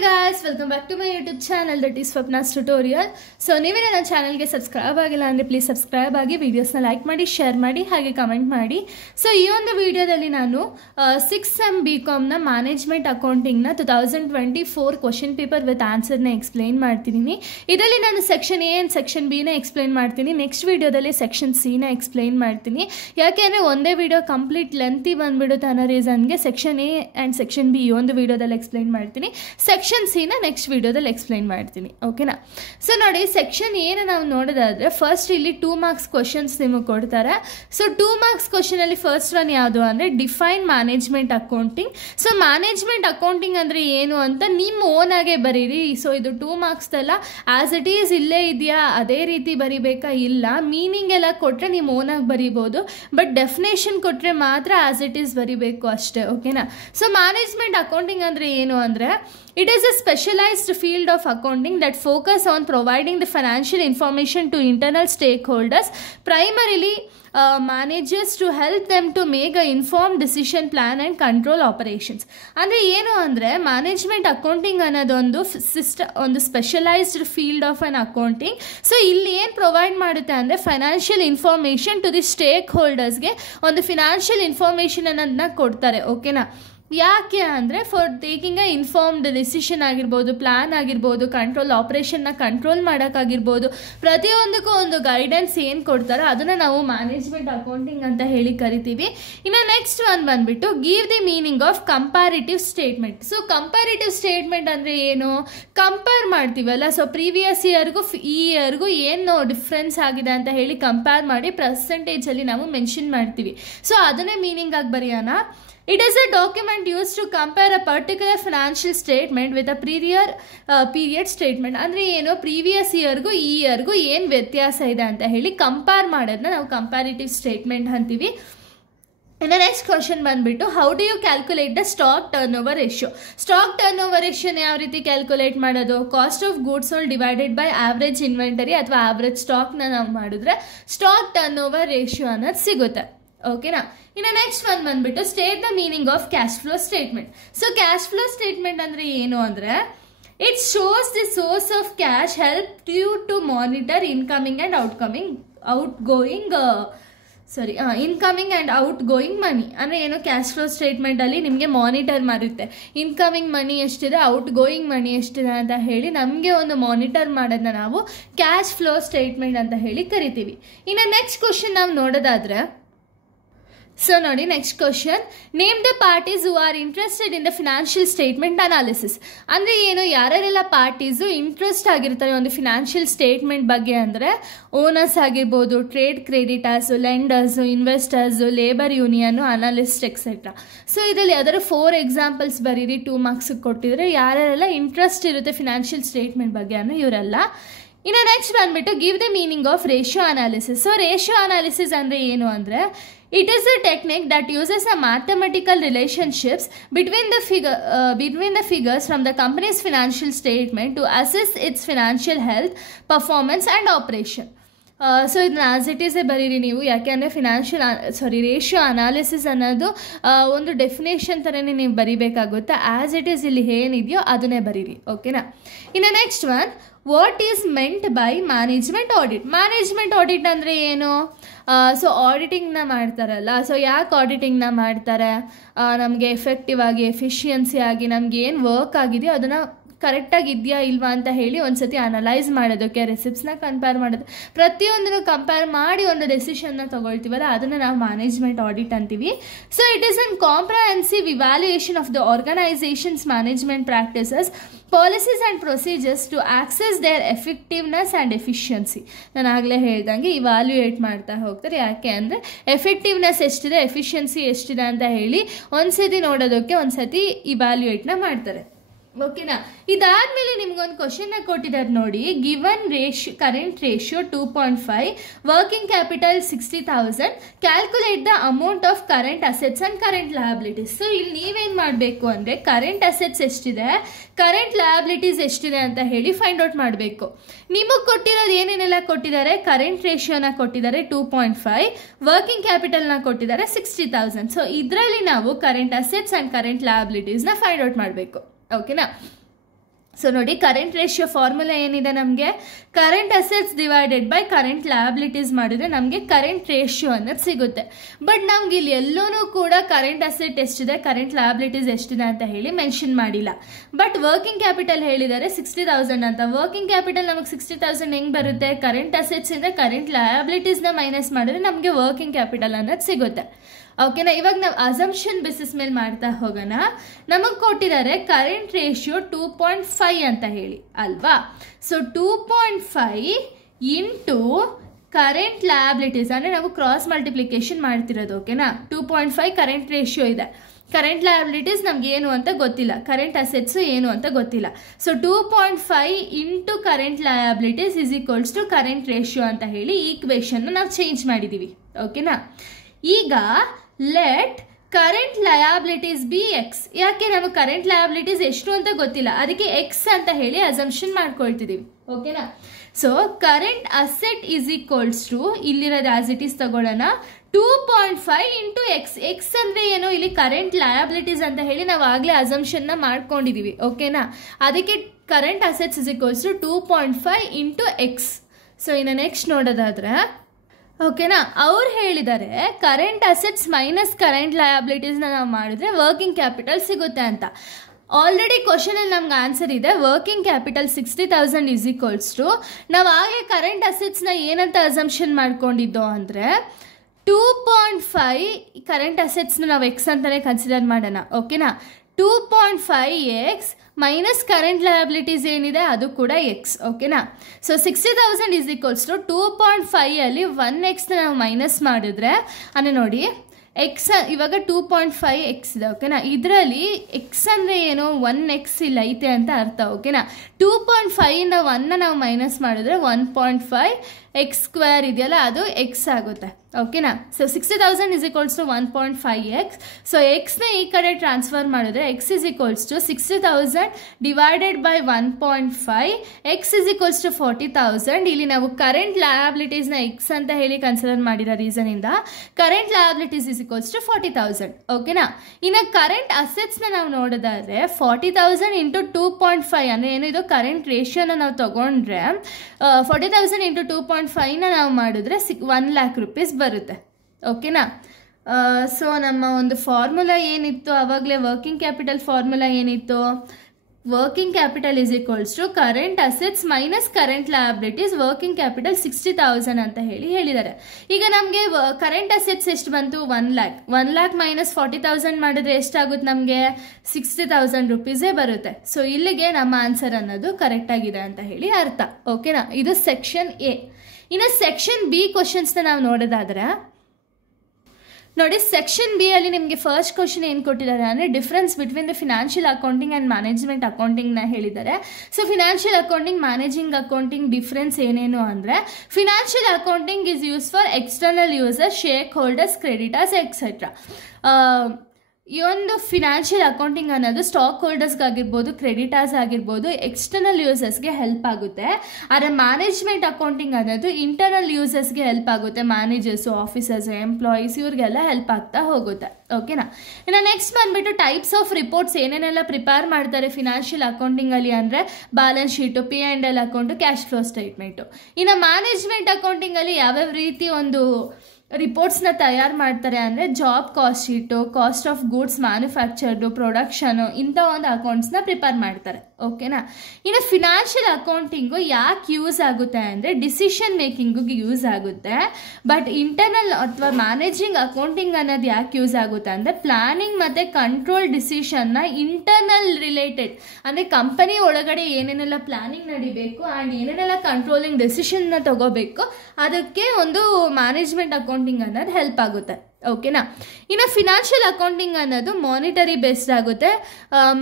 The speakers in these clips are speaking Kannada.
guys, welcome back to my YouTube channel that is Swapna's Tutorial. So ನೀವೇ ನನ್ನ ಚಾನೆಲ್ಗೆ ಸಬ್ಸ್ಕ್ರೈಬ್ ಆಗಿಲ್ಲ ಅಂದರೆ ಪ್ಲೀಸ್ ಸಬ್ಸ್ಕ್ರೈಬ್ ಆಗಿ ವಿಡಿಯೋಸ್ನ ಲೈಕ್ ಮಾಡಿ ಶೇರ್ ಮಾಡಿ ಹಾಗೆ ಕಮೆಂಟ್ ಮಾಡಿ. ಸೊ ಈ ಒಂದು ವಿಡಿಯೋದಲ್ಲಿ ನಾನು 6th SEM BComನ ಮ್ಯಾನೇಜ್ಮೆಂಟ್ ಅಕೌಂಟಿಂಗ್ನ 2024 ಕ್ವಶನ್ ಪೇಪರ್ ವಿತ್ ಆನ್ಸರ್ನ ಎಕ್ಸ್ಪ್ಲೈನ್ ಮಾಡ್ತಿದ್ದೀನಿ. ಇದರಲ್ಲಿ ನಾನು ಸೆಕ್ಷನ್ ಎ ಆ್ಯಂಡ್ ಸೆಕ್ಷನ್ ಬಿನ ಎಕ್ಸ್ಪ್ಲೈನ್ ಮಾಡ್ತೀನಿ. ನೆಕ್ಸ್ಟ್ ವಿಡಿಯೋದಲ್ಲಿ ಸೆಕ್ಷನ್ ಸಿನ ಎಕ್ಸ್ಪ್ಲೈನ್ ಮಾಡ್ತೀನಿ. ಯಾಕೆಂದರೆ ಒಂದೇ ವಿಡಿಯೋ ಕಂಪ್ಲೀಟ್ ಲೆಂತಿ ಬಂದುಬಿಡುತ್ತೆ ಅನ್ನೋ ರೀಸನ್ಗೆ section A and section B ಈ ಒಂದು ವಿಡಿಯೋದಲ್ಲಿ ಎಕ್ಸ್ಪ್ಲೈನ್ ಮಾಡ್ತೀನಿ. ಸೆಕ್ಷನ್ ಸಿನ ನೆಕ್ಸ್ಟ್ ವಿಡಿಯೋದಲ್ಲಿ ಎಕ್ಸ್ಪ್ಲೈನ್ ಮಾಡ್ತೀನಿ. ಓಕೆನಾ? ಸೊ ನೋಡಿ, ಸೆಕ್ಷನ್ ಎನ ನಾವು ನೋಡೋದಾದರೆ ಫಸ್ಟ್ ಇಲ್ಲಿ 2 marks ಕ್ವಶನ್ಸ್ ನಿಮಗೆ ಕೊಡ್ತಾರೆ. ಸೊ 2 marks ಕ್ವಶನಲ್ಲಿ ಫಸ್ಟ್ ಒನ್ ಯಾವುದು ಅಂದರೆ define management accounting. So management accounting ಅಂದರೆ ಏನು ಅಂತ ನಿಮ್ಮ ಓನಾಗೆ ಬರೀರಿ. ಸೊ ಇದು 2 marks ಅಲ್ಲ, ಆ್ಯಸ್ ಇಟ್ ಈಸ್ ಇಲ್ಲೇ ಇದೆಯಾ ಅದೇ ರೀತಿ ಬರಿಬೇಕಾ? ಇಲ್ಲ, ಮೀನಿಂಗ್ ಎಲ್ಲ ಕೊಟ್ಟರೆ ನೀವು ಓನಾಗಿ ಬರಿಬೋದು, ಬಟ್ ಡೆಫಿನೇಷನ್ ಕೊಟ್ಟರೆ ಮಾತ್ರ ಆ್ಯಸ್ ಇಟ್ ಈಸ್ ಬರಿಬೇಕು ಅಷ್ಟೇ. ಓಕೆನಾ? ಸೊ ಮ್ಯಾನೇಜ್ಮೆಂಟ್ ಅಕೌಂಟಿಂಗ್ ಅಂದರೆ ಏನು ಅಂದರೆ it is a specialized field of accounting that focus on providing the financial information to internal stakeholders, primarily managers, to help them to make a informed decision plan and control operations. ಅಂದರೆ ಏನು ಅಂದರೆ ಮ್ಯಾನೇಜ್ಮೆಂಟ್ ಅಕೌಂಟಿಂಗ್ ಅನ್ನೋದೊಂದು ಒಂದು specialised field of an accounting. So ಇಲ್ಲಿ ಏನು ಪ್ರೊವೈಡ್ ಮಾಡುತ್ತೆ ಅಂದರೆ financial information to the stake ಹೋಲ್ಡರ್ಸ್ಗೆ ಒಂದು ಫಿನಾನ್ಷಿಯಲ್ ಇನ್ಫಾರ್ಮೇಷನ್ ಅನ್ನೋದನ್ನ ಕೊಡ್ತಾರೆ. ಓಕೆನಾ? ಯಾಕೆ ಅಂದರೆ for taking a informed decision ಆಗಿರ್ಬೋದು, ಪ್ಲ್ಯಾನ್ ಆಗಿರ್ಬೋದು, ಕಂಟ್ರೋಲ್ ಆಪ್ರೇಷನ್ನ ಕಂಟ್ರೋಲ್ ಮಾಡೋಕ್ಕಾಗಿರ್ಬೋದು, ಪ್ರತಿಯೊಂದಕ್ಕೂ ಒಂದು ಗೈಡೆನ್ಸ್ ಏನು ಕೊಡ್ತಾರೋ ಅದನ್ನು ನಾವು ಮ್ಯಾನೇಜ್ಮೆಂಟ್ ಅಕೌಂಟಿಂಗ್ ಅಂತ ಹೇಳಿ ಕರಿತೀವಿ. ಇನ್ನು ನೆಕ್ಸ್ಟ್ ಒನ್ ಬಂದುಬಿಟ್ಟು give the meaning of comparative statement. So comparative statement ಅಂದರೆ ಏನು? ಕಂಪೇರ್ ಮಾಡ್ತೀವಲ್ಲ, ಸೊ ಪ್ರೀವಿಯಸ್ ಇಯರ್ಗೂ ಈ ಇಯರ್ಗೂ ಏನು ಡಿಫ್ರೆನ್ಸ್ ಆಗಿದೆ ಅಂತ ಹೇಳಿ ಕಂಪೇರ್ ಮಾಡಿ ಪರ್ಸೆಂಟೇಜಲ್ಲಿ ನಾವು ಮೆನ್ಷನ್ ಮಾಡ್ತೀವಿ. ಸೊ ಅದನ್ನೇ ಮೀನಿಂಗ್ ಆಗಿ ಬರೆಯೋಣ. It is a document used to compare a particular financial statement with a period statement. ಅಂದರೆ ಏನು? ಪ್ರೀವಿಯಸ್ ಇಯರ್ಗೂ ಈ ಇಯರ್ಗೂ ಏನು ವ್ಯತ್ಯಾಸ ಇದೆ ಅಂತ ಹೇಳಿ ಕಂಪೇರ್ ಮಾಡೋದನ್ನ ನಾವು ಕಂಪ್ಯಾರಿಟಿವ್ ಸ್ಟೇಟ್ಮೆಂಟ್ ಅಂತೀವಿ. ಇನ್ನು ನೆಕ್ಸ್ಟ್ ಕ್ವಶನ್ ಬಂದುಬಿಟ್ಟು how do you calculate the stock turn over ratio. Stock turn over ರೇಷಿಯೋನ ಯಾವ ರೀತಿ ಕ್ಯಾಲ್ಕುಲೇಟ್ ಮಾಡೋದು? Cost of goods sold divided by average inventory ಅಥವಾ ಆವ್ರೇಜ್ ಸ್ಟಾಕ್ನ ನಾವು ಮಾಡಿದ್ರೆ ಸ್ಟಾಕ್ ಟರ್ನ್ ಓವರ್ ರೇಷಿಯೋ ಅನ್ನೋದು ಸಿಗುತ್ತೆ. ಓಕೆನಾ? ಇನ್ನು ನೆಕ್ಸ್ಟ್ ಒನ್ ಬಂದ್ಬಿಟ್ಟು state the meaning of cash flow statement. So cash flow statement ಅಂದರೆ ಏನು ಅಂದರೆ it shows the source of cash, help you to monitor incoming and incoming and out going money. ಅಂದರೆ ಏನು? ಕ್ಯಾಶ್ ಫ್ಲೋ ಸ್ಟೇಟ್ಮೆಂಟಲ್ಲಿ ನಿಮಗೆ ಮಾನಿಟರ್ ಮಾಡುತ್ತೆ, ಇನ್ಕಮಿಂಗ್ ಮನಿ ಎಷ್ಟಿದೆ, ಔಟ್ ಗೋಯಿಂಗ್ ಮನಿ ಎಷ್ಟಿದೆ ಅಂತ ಹೇಳಿ ನಮಗೆ ಒಂದು ಮಾನಿಟರ್ ಮಾಡೋದನ್ನ ನಾವು ಕ್ಯಾಶ್ ಫ್ಲೋ ಸ್ಟೇಟ್ಮೆಂಟ್ ಅಂತ ಹೇಳಿ ಕರಿತೀವಿ. ಇನ್ನು ನೆಕ್ಸ್ಟ್ ಕ್ವಶನ್ ನಾವು ನೋಡೋದಾದರೆ, ಸೊ ನೋಡಿ next question, name the parties who are interested in the financial statement analysis. ಅಂದರೆ ಏನು? ಯಾರ್ಯಾರೆಲ್ಲ ಪಾರ್ಟೀಸು ಇಂಟ್ರೆಸ್ಟ್ ಆಗಿರ್ತಾರೆ ಒಂದು ಫಿನಾನ್ಷಿಯಲ್ ಸ್ಟೇಟ್ಮೆಂಟ್ ಬಗ್ಗೆ ಅಂದರೆ ಓನರ್ಸ್ ಆಗಿರ್ಬೋದು, trade creditors, lenders, investors, labour ಯೂನಿಯನ್ನು, analyst etcetera. So ಇದರಲ್ಲಿ ಯಾವ್ದಾದ್ರು 4 ಎಕ್ಸಾಂಪಲ್ಸ್ ಬರೀರಿ. 2 marks ಕೊಟ್ಟಿದ್ರೆ ಯಾರ್ಯಾರೆಲ್ಲ ಇಂಟ್ರೆಸ್ಟ್ ಇರುತ್ತೆ ಫಿನಾನ್ಷಿಯಲ್ ಸ್ಟೇಟ್ಮೆಂಟ್ ಬಗ್ಗೆ ಅನ್ನೋ ಇವರೆಲ್ಲ. ಇನ್ನು ನೆಕ್ಸ್ಟ್ ಬಂದುಬಿಟ್ಟು give the meaning of ratio analysis. So ratio analysis ಅಂದರೆ ಏನು ಅಂದರೆ it is a technique that uses a mathematical relationships between the figures from the company's financial statement to assess its financial health, performance and operation. So ಇದನ್ನ ಆಸ್ ಇಟ್ ಈಸೇ ಬರೀರಿ ನೀವು. ಯಾಕೆಂದರೆ ರೇಷಿಯೋ ಅನಾಲಿಸಿಸ್ ಅನ್ನೋದು ಒಂದು ಡೆಫಿನೇಷನ್ ಥರನೇ ನೀವು ಬರಿಬೇಕಾಗುತ್ತೆ. ಆ್ಯಸ್ ಇಟ್ ಈಸ್ ಇಲ್ಲಿ ಏನಿದೆಯೋ ಅದನ್ನೇ ಬರೀರಿ. ಓಕೆನಾ? ಇನ್ನು next one, what is meant by management audit. Management audit ಅಂದರೆ ಏನು? ಸೊ ಆಡಿಟಿಂಗ್ನ ಮಾಡ್ತಾರಲ್ಲ, ಸೊ ಯಾಕೆ ಆಡಿಟಿಂಗ್ನ ಮಾಡ್ತಾರೆ? ನಮಗೆ ಎಫೆಕ್ಟಿವ್ ಆಗಿ, ಎಫಿಷಿಯನ್ಸಿ ಆಗಿ ನಮ್ಗೆ ಏನು ವರ್ಕ್ ಆಗಿದೆಯೋ ಅದನ್ನು ಕರೆಕ್ಟಾಗಿ ಇದೆಯಾ ಇಲ್ವಾ ಅಂತ ಹೇಳಿ ಒಂದ್ಸತಿ ಅನಲೈಸ್ ಮಾಡೋದಕ್ಕೆ, ರೆಸಿಪ್ಟ್ಸ್ನ ಕಂಪೇರ್ ಮಾಡೋದು, ಪ್ರತಿಯೊಂದನ್ನು ಕಂಪೇರ್ ಮಾಡಿ ಒಂದು ಡೆಸಿಷನ್ನ ತೊಗೊಳ್ತೀವಲ್ಲ ಅದನ್ನು ನಾವು ಮ್ಯಾನೇಜ್ಮೆಂಟ್ ಆಡಿಟ್ ಅಂತೀವಿ. So it is an comprehensive evaluation of the organisation's management practices, policies and procedures to access their effectiveness and efficiency. ನಾನು ಆಗಲೇ ಹೇಳ್ದಂಗೆ ಇವ್ಯಾಲ್ಯೂಯೇಟ್ ಮಾಡ್ತಾ ಹೋಗ್ತಾರೆ. ಯಾಕೆ ಅಂದರೆ ಎಫೆಕ್ಟಿವ್ನೆಸ್ ಎಷ್ಟಿದೆ, ಎಫಿಷಿಯನ್ಸಿ ಎಷ್ಟಿದೆ ಅಂತ ಹೇಳಿ ಒಂದ್ಸತಿ ನೋಡೋದಕ್ಕೆ ಒಂದ್ಸತಿ ಇವ್ಯಾಲ್ಯೂಯೇಟ್ನ ಮಾಡ್ತಾರೆ. ಓಕೆನಾ? ಇದಾದ್ಮೇಲೆ ನಿಮ್ಗೊಂದು ಕ್ವಶನ್ನ ಕೊಟ್ಟಿದ್ದಾರೆ ನೋಡಿ. Given current ratio 2.5, working capital 60,000, calculate the amount of current assets and current liabilities. So ಇಲ್ಲಿ ನೀವೇನು ಮಾಡಬೇಕು ಅಂದರೆ ಕರೆಂಟ್ ಅಸೆಟ್ಸ್ ಎಷ್ಟಿದೆ, ಕರೆಂಟ್ ಲಯಬಿಲಿಟೀಸ್ ಎಷ್ಟಿದೆ ಅಂತ ಹೇಳಿ ಫೈಂಡ್ ಔಟ್ ಮಾಡಬೇಕು. ನಿಮಗೆ ಕೊಟ್ಟಿರೋದು ಏನೇನೆಲ್ಲ ಕೊಟ್ಟಿದ್ದಾರೆ? ಕರೆಂಟ್ ರೇಷಿಯೋನ ಕೊಟ್ಟಿದ್ದಾರೆ 2.5, ವರ್ಕಿಂಗ್ ಕ್ಯಾಪಿಟಲ್ನ ಕೊಟ್ಟಿದ್ದಾರೆ 60,000. ಸೊ ಇದರಲ್ಲಿ ನಾವು ಕರೆಂಟ್ ಅಸೆಟ್ಸ್ ಆ್ಯಂಡ್ ಕರೆಂಟ್ ಲಯಬಿಲಿಟೀಸ್ನ ಫೈಂಡ್ ಔಟ್ ಮಾಡಬೇಕು. ಓಕೆನಾ? ಸೊ ನೋಡಿ, ಕರೆಂಟ್ ರೇಷಿಯೋ ಫಾರ್ಮುಲಾ ಏನಿದೆ ನಮಗೆ, current assets divided by current liabilities ಮಾಡಿದ್ರೆ ನಮಗೆ ಕರೆಂಟ್ ರೇಷಿಯೋ ಅನ್ನೋದು ಸಿಗುತ್ತೆ. ಬಟ್ ನಮ್ಗೆ ಇಲ್ಲಿ ಎಲ್ಲೂ ಕೂಡ ಕರೆಂಟ್ ಅಸೆಟ್ ಎಷ್ಟಿದೆ, ಕರೆಂಟ್ ಲಯಬಿಲಿಟೀಸ್ ಎಷ್ಟಿದೆ ಅಂತ ಹೇಳಿ ಮೆನ್ಷನ್ ಮಾಡಿಲ್ಲ. ಬಟ್ ವರ್ಕಿಂಗ್ ಕ್ಯಾಪಿಟಲ್ ಹೇಳಿದ್ದಾರೆ 60,000 ಅಂತ. ವರ್ಕಿಂಗ್ ಕ್ಯಾಪಿಟಲ್ ನಮಗೆ 60,000 ಹೆಂಗೆ ಬರುತ್ತೆ, ಕರೆಂಟ್ ಅಸೆಟ್ಸ್ ಇಂದ ಕರೆಂಟ್ ಲಯಬಿಲಿಟೀಸ್ನ ಮೈನಸ್ ಮಾಡಿದ್ರೆ ನಮಗೆ ವರ್ಕಿಂಗ್ ಕ್ಯಾಪಿಟಲ್ ಅನ್ನೋದು ಸಿಗುತ್ತೆ. ಓಕೆನಾ, ಇವಾಗ ನಾವು ಅಸಂಪ್ಷನ್ ಬೇಸಿಸ್ ಮೇಲೆ ಮಾಡ್ತಾ ಹೋಗೋಣ. ನಮಗೆ ಕೊಟ್ಟಿದ್ದಾರೆ ಕರೆಂಟ್ ರೇಷಿಯೋ 2.5 ಅಂತ ಹೇಳಿ ಅಲ್ವಾ. ಸೊ 2.5 ಇಂಟು ಕರೆಂಟ್ ಲಯಬಿಲಿಟೀಸ್ ಅಂದರೆ ನಾವು ಕ್ರಾಸ್ ಮಲ್ಟಿಪ್ಲಿಕೇಶನ್ ಮಾಡ್ತಿರೋದು. ಓಕೆನಾ, 2.5 ಕರೆಂಟ್ ರೇಷಿಯೋ ಇದೆ, ಕರೆಂಟ್ ಲಯಬಿಲಿಟೀಸ್ ನಮ್ಗೆ ಏನು ಅಂತ ಗೊತ್ತಿಲ್ಲ, ಕರೆಂಟ್ ಅಸೆಟ್ಸ್ ಏನು ಅಂತ ಗೊತ್ತಿಲ್ಲ. So 2.5 into current liabilities is equals to current ratio ಅಂತ ಹೇಳಿ ಈಕ್ವೇಶನ್ ನಾವು ಚೇಂಜ್ ಮಾಡಿದ್ದೀವಿ. ಓಕೆನಾ, ಈಗ let current liabilities be X. ಯಾಕೆ ನಮಗೆ ಕರೆಂಟ್ ಲಯಬಿಲಿಟೀಸ್ ಎಷ್ಟು ಅಂತ ಗೊತ್ತಿಲ್ಲ, ಅದಕ್ಕೆ ಎಕ್ಸ್ ಅಂತ ಹೇಳಿ ಅಸಂಪ್ಷನ್ ಮಾಡ್ಕೊಳ್ತಿದ್ದೀವಿ. ಓಕೆನಾ, so current asset is equals to ಇಲ್ಲಿರೋದು ಆಸ್ ಇಟ್ ಈಸ್ ತಗೊಳ್ಳೋಣ, 2.5 ಇಂಟು ಎಕ್ಸ್. ಎಕ್ಸ್ ಅಂದರೆ ಏನು, ಇಲ್ಲಿ ಕರೆಂಟ್ ಲಯಬಿಲಿಟೀಸ್ ಅಂತ ಹೇಳಿ ನಾವು ಆಗಲೇ ಅಸಂಪ್ಷನ್ನ ಮಾಡ್ಕೊಂಡಿದ್ದೀವಿ. ಓಕೆನಾ, ಅದಕ್ಕೆ current assets is equals to 2.5 into X. So ಇನ್ನು ನೆಕ್ಸ್ಟ್ ನೋಡೋದಾದ್ರೆ, ಓಕೆನಾ, ಅವ್ರು ಹೇಳಿದ್ದಾರೆ ಕರೆಂಟ್ ಅಸೆಟ್ಸ್ ಮೈನಸ್ ಕರೆಂಟ್ ಲಯಬಿಲಿಟೀಸ್ನ ನಾವು ಮಾಡಿದ್ರೆ ವರ್ಕಿಂಗ್ ಕ್ಯಾಪಿಟಲ್ ಸಿಗುತ್ತೆ ಅಂತ. ಆಲ್ರೆಡಿ ಕ್ವಶನಲ್ಲಿ ನಮ್ಗೆ ಆನ್ಸರ್ ಇದೆ, working capital 60,000 is equals to, ನಾವು ಆಗಲೇ ಕರೆಂಟ್ ಅಸೆಟ್ಸ್ನ ಏನಂತ ಅಸಂಪ್ಷನ್ ಮಾಡ್ಕೊಂಡಿದ್ದೋ ಅಂದರೆ 2.5 ಕರೆಂಟ್ ಅಸೆಟ್ಸ್ನ ನಾವು ಎಕ್ಸ್ ಅಂತಲೇ ಕನ್ಸಿಡರ್ ಮಾಡೋಣ. ಓಕೆನಾ, 2.5x ಮೈನಸ್ ಕರೆಂಟ್ ಲಯಬಿಲಿಟೀಸ್ ಏನಿದೆ ಅದು ಕೂಡ ಎಕ್ಸ್. ಓಕೆನಾ, ಸೊ 60,000 ಇಸ್ ಈಕ್ವಲ್ಸ್ ಟು 2.5 ಅಲ್ಲಿ 1x ನಾವು ಮೈನಸ್ ಮಾಡಿದ್ರೆ ಅಂದರೆ ನೋಡಿ ಎಕ್ಸ್ ಇವಾಗ 2.5 ಎಕ್ಸ್ ಇದೆ. ಓಕೆನಾ, ಇದರಲ್ಲಿ ಎಕ್ಸ್ ಅಂದರೆ ಏನು, 1x ಇಲ್ಲ ಐತೆ ಅಂತ ಅರ್ಥ. ಓಕೆನಾ, 2.5ಇಂದ 1ನ ನಾವು ಮೈನಸ್ ಮಾಡಿದ್ರೆ 1.5 ಎಕ್ಸ್ ಸ್ಕ್ವೇರ್ ಇದೆಯಲ್ಲ ಅದು ಎಕ್ಸ್ ಆಗುತ್ತೆ. ಓಕೆನಾ, so 60,000 is equals to 1.5x. So ಎಕ್ಸ್ನ ಈ ಕಡೆ ಟ್ರಾನ್ಸ್ಫರ್ ಮಾಡಿದ್ರೆ X is equals to 60,000 divided by 1.5, X is equals to 40,000. ಇಲ್ಲಿ ನಾವು ಕರೆಂಟ್ ಲಯಬಿಲಿಟೀಸ್ನ ಎಕ್ಸ್ ಅಂತ ಹೇಳಿ ಕನ್ಸಿಡರ್ ಮಾಡಿರೋ ರೀಸನಿಂದ current liabilities is equals to 40,000. ಓಕೆನಾ, ಇನ್ನು ಕರೆಂಟ್ ಅಸೆಟ್ಸ್ನ ನಾವು ನೋಡೋದಾದ್ರೆ 40,000 ಇಂಟು 2.5 ಅಂದರೆ ಏನು, ಇದು ಕರೆಂಟ್ ರೇಷಿಯೋನ ನಾವು ತಗೊಂಡ್ರೆ 40,000 ಇಂಟು 2.5ನ ನಾವು ಮಾಡಿದ್ರೆ 1 lakh rupees ಬರುತ್ತೆ. ಓಕೆನಾ, ಸೊ ನಮ್ಮ ಒಂದು ಫಾರ್ಮುಲಾ ಏನಿತ್ತು ಆವಾಗಲೇ, ವರ್ಕಿಂಗ್ ಕ್ಯಾಪಿಟಲ್ ಫಾರ್ಮುಲಾ ಏನಿತ್ತು, working capital is equals to current assets minus current liabilities, working capital 60,000 ಅಂತ ಹೇಳಿದ್ದಾರೆ. ಈಗ ನಮಗೆ ಕರೆಂಟ್ ಅಸೆಟ್ಸ್ ಎಷ್ಟು ಬಂತು, 1 lakh. 1 lakh ಮೈನಸ್ 40,000 ಮಾಡಿದ್ರೆ ಎಷ್ಟಾಗುತ್ತೆ ನಮಗೆ, 60,000 ರೂಪೀಸೇ ಬರುತ್ತೆ. ಸೊ ಇಲ್ಲಿಗೆ ನಮ್ಮ ಆನ್ಸರ್ ಅನ್ನೋದು ಕರೆಕ್ಟ್ ಆಗಿದೆ ಅಂತ ಹೇಳಿ ಅರ್ಥ. ಓಕೆನಾ, ಇದು ಸೆಕ್ಷನ್ ಎ. ಇನ್ನು ಸೆಕ್ಷನ್ ಬಿ ಕ್ವಶನ್ಸ್ನ ನಾವು ನೋಡೋದಾದ್ರೆ ನೋಡಿ, ಸೆಕ್ಷನ್ ಬಿ ಅಲ್ಲಿ ನಿಮಗೆ ಫಸ್ಟ್ ಕ್ವಶನ್ ಏನು ಕೊಟ್ಟಿದ್ದಾರೆ ಅಂದರೆ difference between the financial accounting and management ಅಕೌಂಟಿಂಗ್ನ ಹೇಳಿದ್ದಾರೆ. So financial accounting, managing accounting difference ಏನೇನು ಅಂದರೆ, financial accounting is use for external users, stakeholders, creditors etcetera. ಈ ಒಂದು ಫಿನಾನ್ಷಿಯಲ್ ಅಕೌಂಟಿಂಗ್ ಅನ್ನೋದು ಸ್ಟಾಕ್ ಹೋಲ್ಡರ್ಸ್ಗಾಗಿರ್ಬೋದು, ಕ್ರೆಡಿಟರ್ಸ್ ಆಗಿರ್ಬೋದು, ಎಕ್ಸ್ಟರ್ನಲ್ ಯೂಸರ್ಸ್ಗೆ ಹೆಲ್ಪ್ ಆಗುತ್ತೆ. ಆದರೆ ಮ್ಯಾನೇಜ್ಮೆಂಟ್ ಅಕೌಂಟಿಂಗ್ ಅನ್ನೋದು ಇಂಟರ್ನಲ್ ಯೂಸರ್ಸ್ಗೆ ಹೆಲ್ಪ್ ಆಗುತ್ತೆ, ಮ್ಯಾನೇಜರ್ಸು, ಆಫೀಸರ್ಸ್, ಎಂಪ್ಲಾಯೀಸ್ ಇವ್ರಿಗೆಲ್ಲ ಹೆಲ್ಪ್ ಆಗ್ತಾ ಹೋಗುತ್ತೆ. ಓಕೆನಾ, ಇನ್ನು ನೆಕ್ಸ್ಟ್ ಬಂದುಬಿಟ್ಟು ಟೈಪ್ಸ್ ಆಫ್ ರಿಪೋರ್ಟ್ಸ್ ಏನೇನೆಲ್ಲ ಪ್ರಿಪೇರ್ ಮಾಡ್ತಾರೆ ಫಿನಾನ್ಷಿಯಲ್ ಅಕೌಂಟಿಂಗಲ್ಲಿ ಅಂದರೆ balance sheet, P&L account, cash flow statement. ಇನ್ನು ಮ್ಯಾನೇಜ್ಮೆಂಟ್ ಅಕೌಂಟಿಂಗಲ್ಲಿ ಯಾವ್ಯಾವ ರೀತಿ ಒಂದು ರಿಪೋರ್ಟ್ಸ್ನ ತಯಾರು ಮಾಡ್ತಾರೆ ಅಂದರೆ job cost sheet, cost of goods manufactured, production, ಇಂಥ ಒಂದು ಅಕೌಂಟ್ಸ್ನ ಪ್ರಿಪೇರ್ ಮಾಡ್ತಾರೆ. ಓಕೆನಾ, ಇನ್ನು ಫಿನಾನ್ಷಿಯಲ್ ಅಕೌಂಟಿಂಗು ಯಾಕೆ ಯೂಸ್ ಆಗುತ್ತೆ ಅಂದರೆ ಡಿಸಿಷನ್ ಮೇಕಿಂಗಿಗೆ ಯೂಸ್ ಆಗುತ್ತೆ. ಬಟ್ ಇಂಟರ್ನಲ್ ಅಥವಾ ಮ್ಯಾನೇಜಿಂಗ್ ಅಕೌಂಟಿಂಗ್ ಅನ್ನೋದು ಯಾಕೆ ಯೂಸ್ ಆಗುತ್ತೆ ಅಂದರೆ ಪ್ಲಾನಿಂಗ್ ಮತ್ತು ಕಂಟ್ರೋಲ್ ಡಿಸಿಷನ್ನ ಇಂಟರ್ನಲ್ ರಿಲೇಟೆಡ್ ಅಂದರೆ ಕಂಪನಿ ಒಳಗಡೆ ಏನೇನೆಲ್ಲ ಪ್ಲಾನಿಂಗ್ ನಡಿಬೇಕು ಆ್ಯಂಡ್ ಏನೇನೆಲ್ಲ ಕಂಟ್ರೋಲಿಂಗ್ ಡಿಸಿಷನ್ನ ತಗೋಬೇಕು ಅದಕ್ಕೆ ಒಂದು ಮ್ಯಾನೇಜ್ಮೆಂಟ್ ಅಕೌಂಟಿಂಗ್ ಅನ್ನೋದು ಹೆಲ್ಪ್ ಆಗುತ್ತೆ. ಓಕೆನಾ, ಇನ್ನು ಫಿನಾನ್ಷಿಯಲ್ ಅಕೌಂಟಿಂಗ್ ಅನ್ನೋದು ಮಾನಿಟರಿ ಬೇಸ್ಡ್ ಆಗುತ್ತೆ,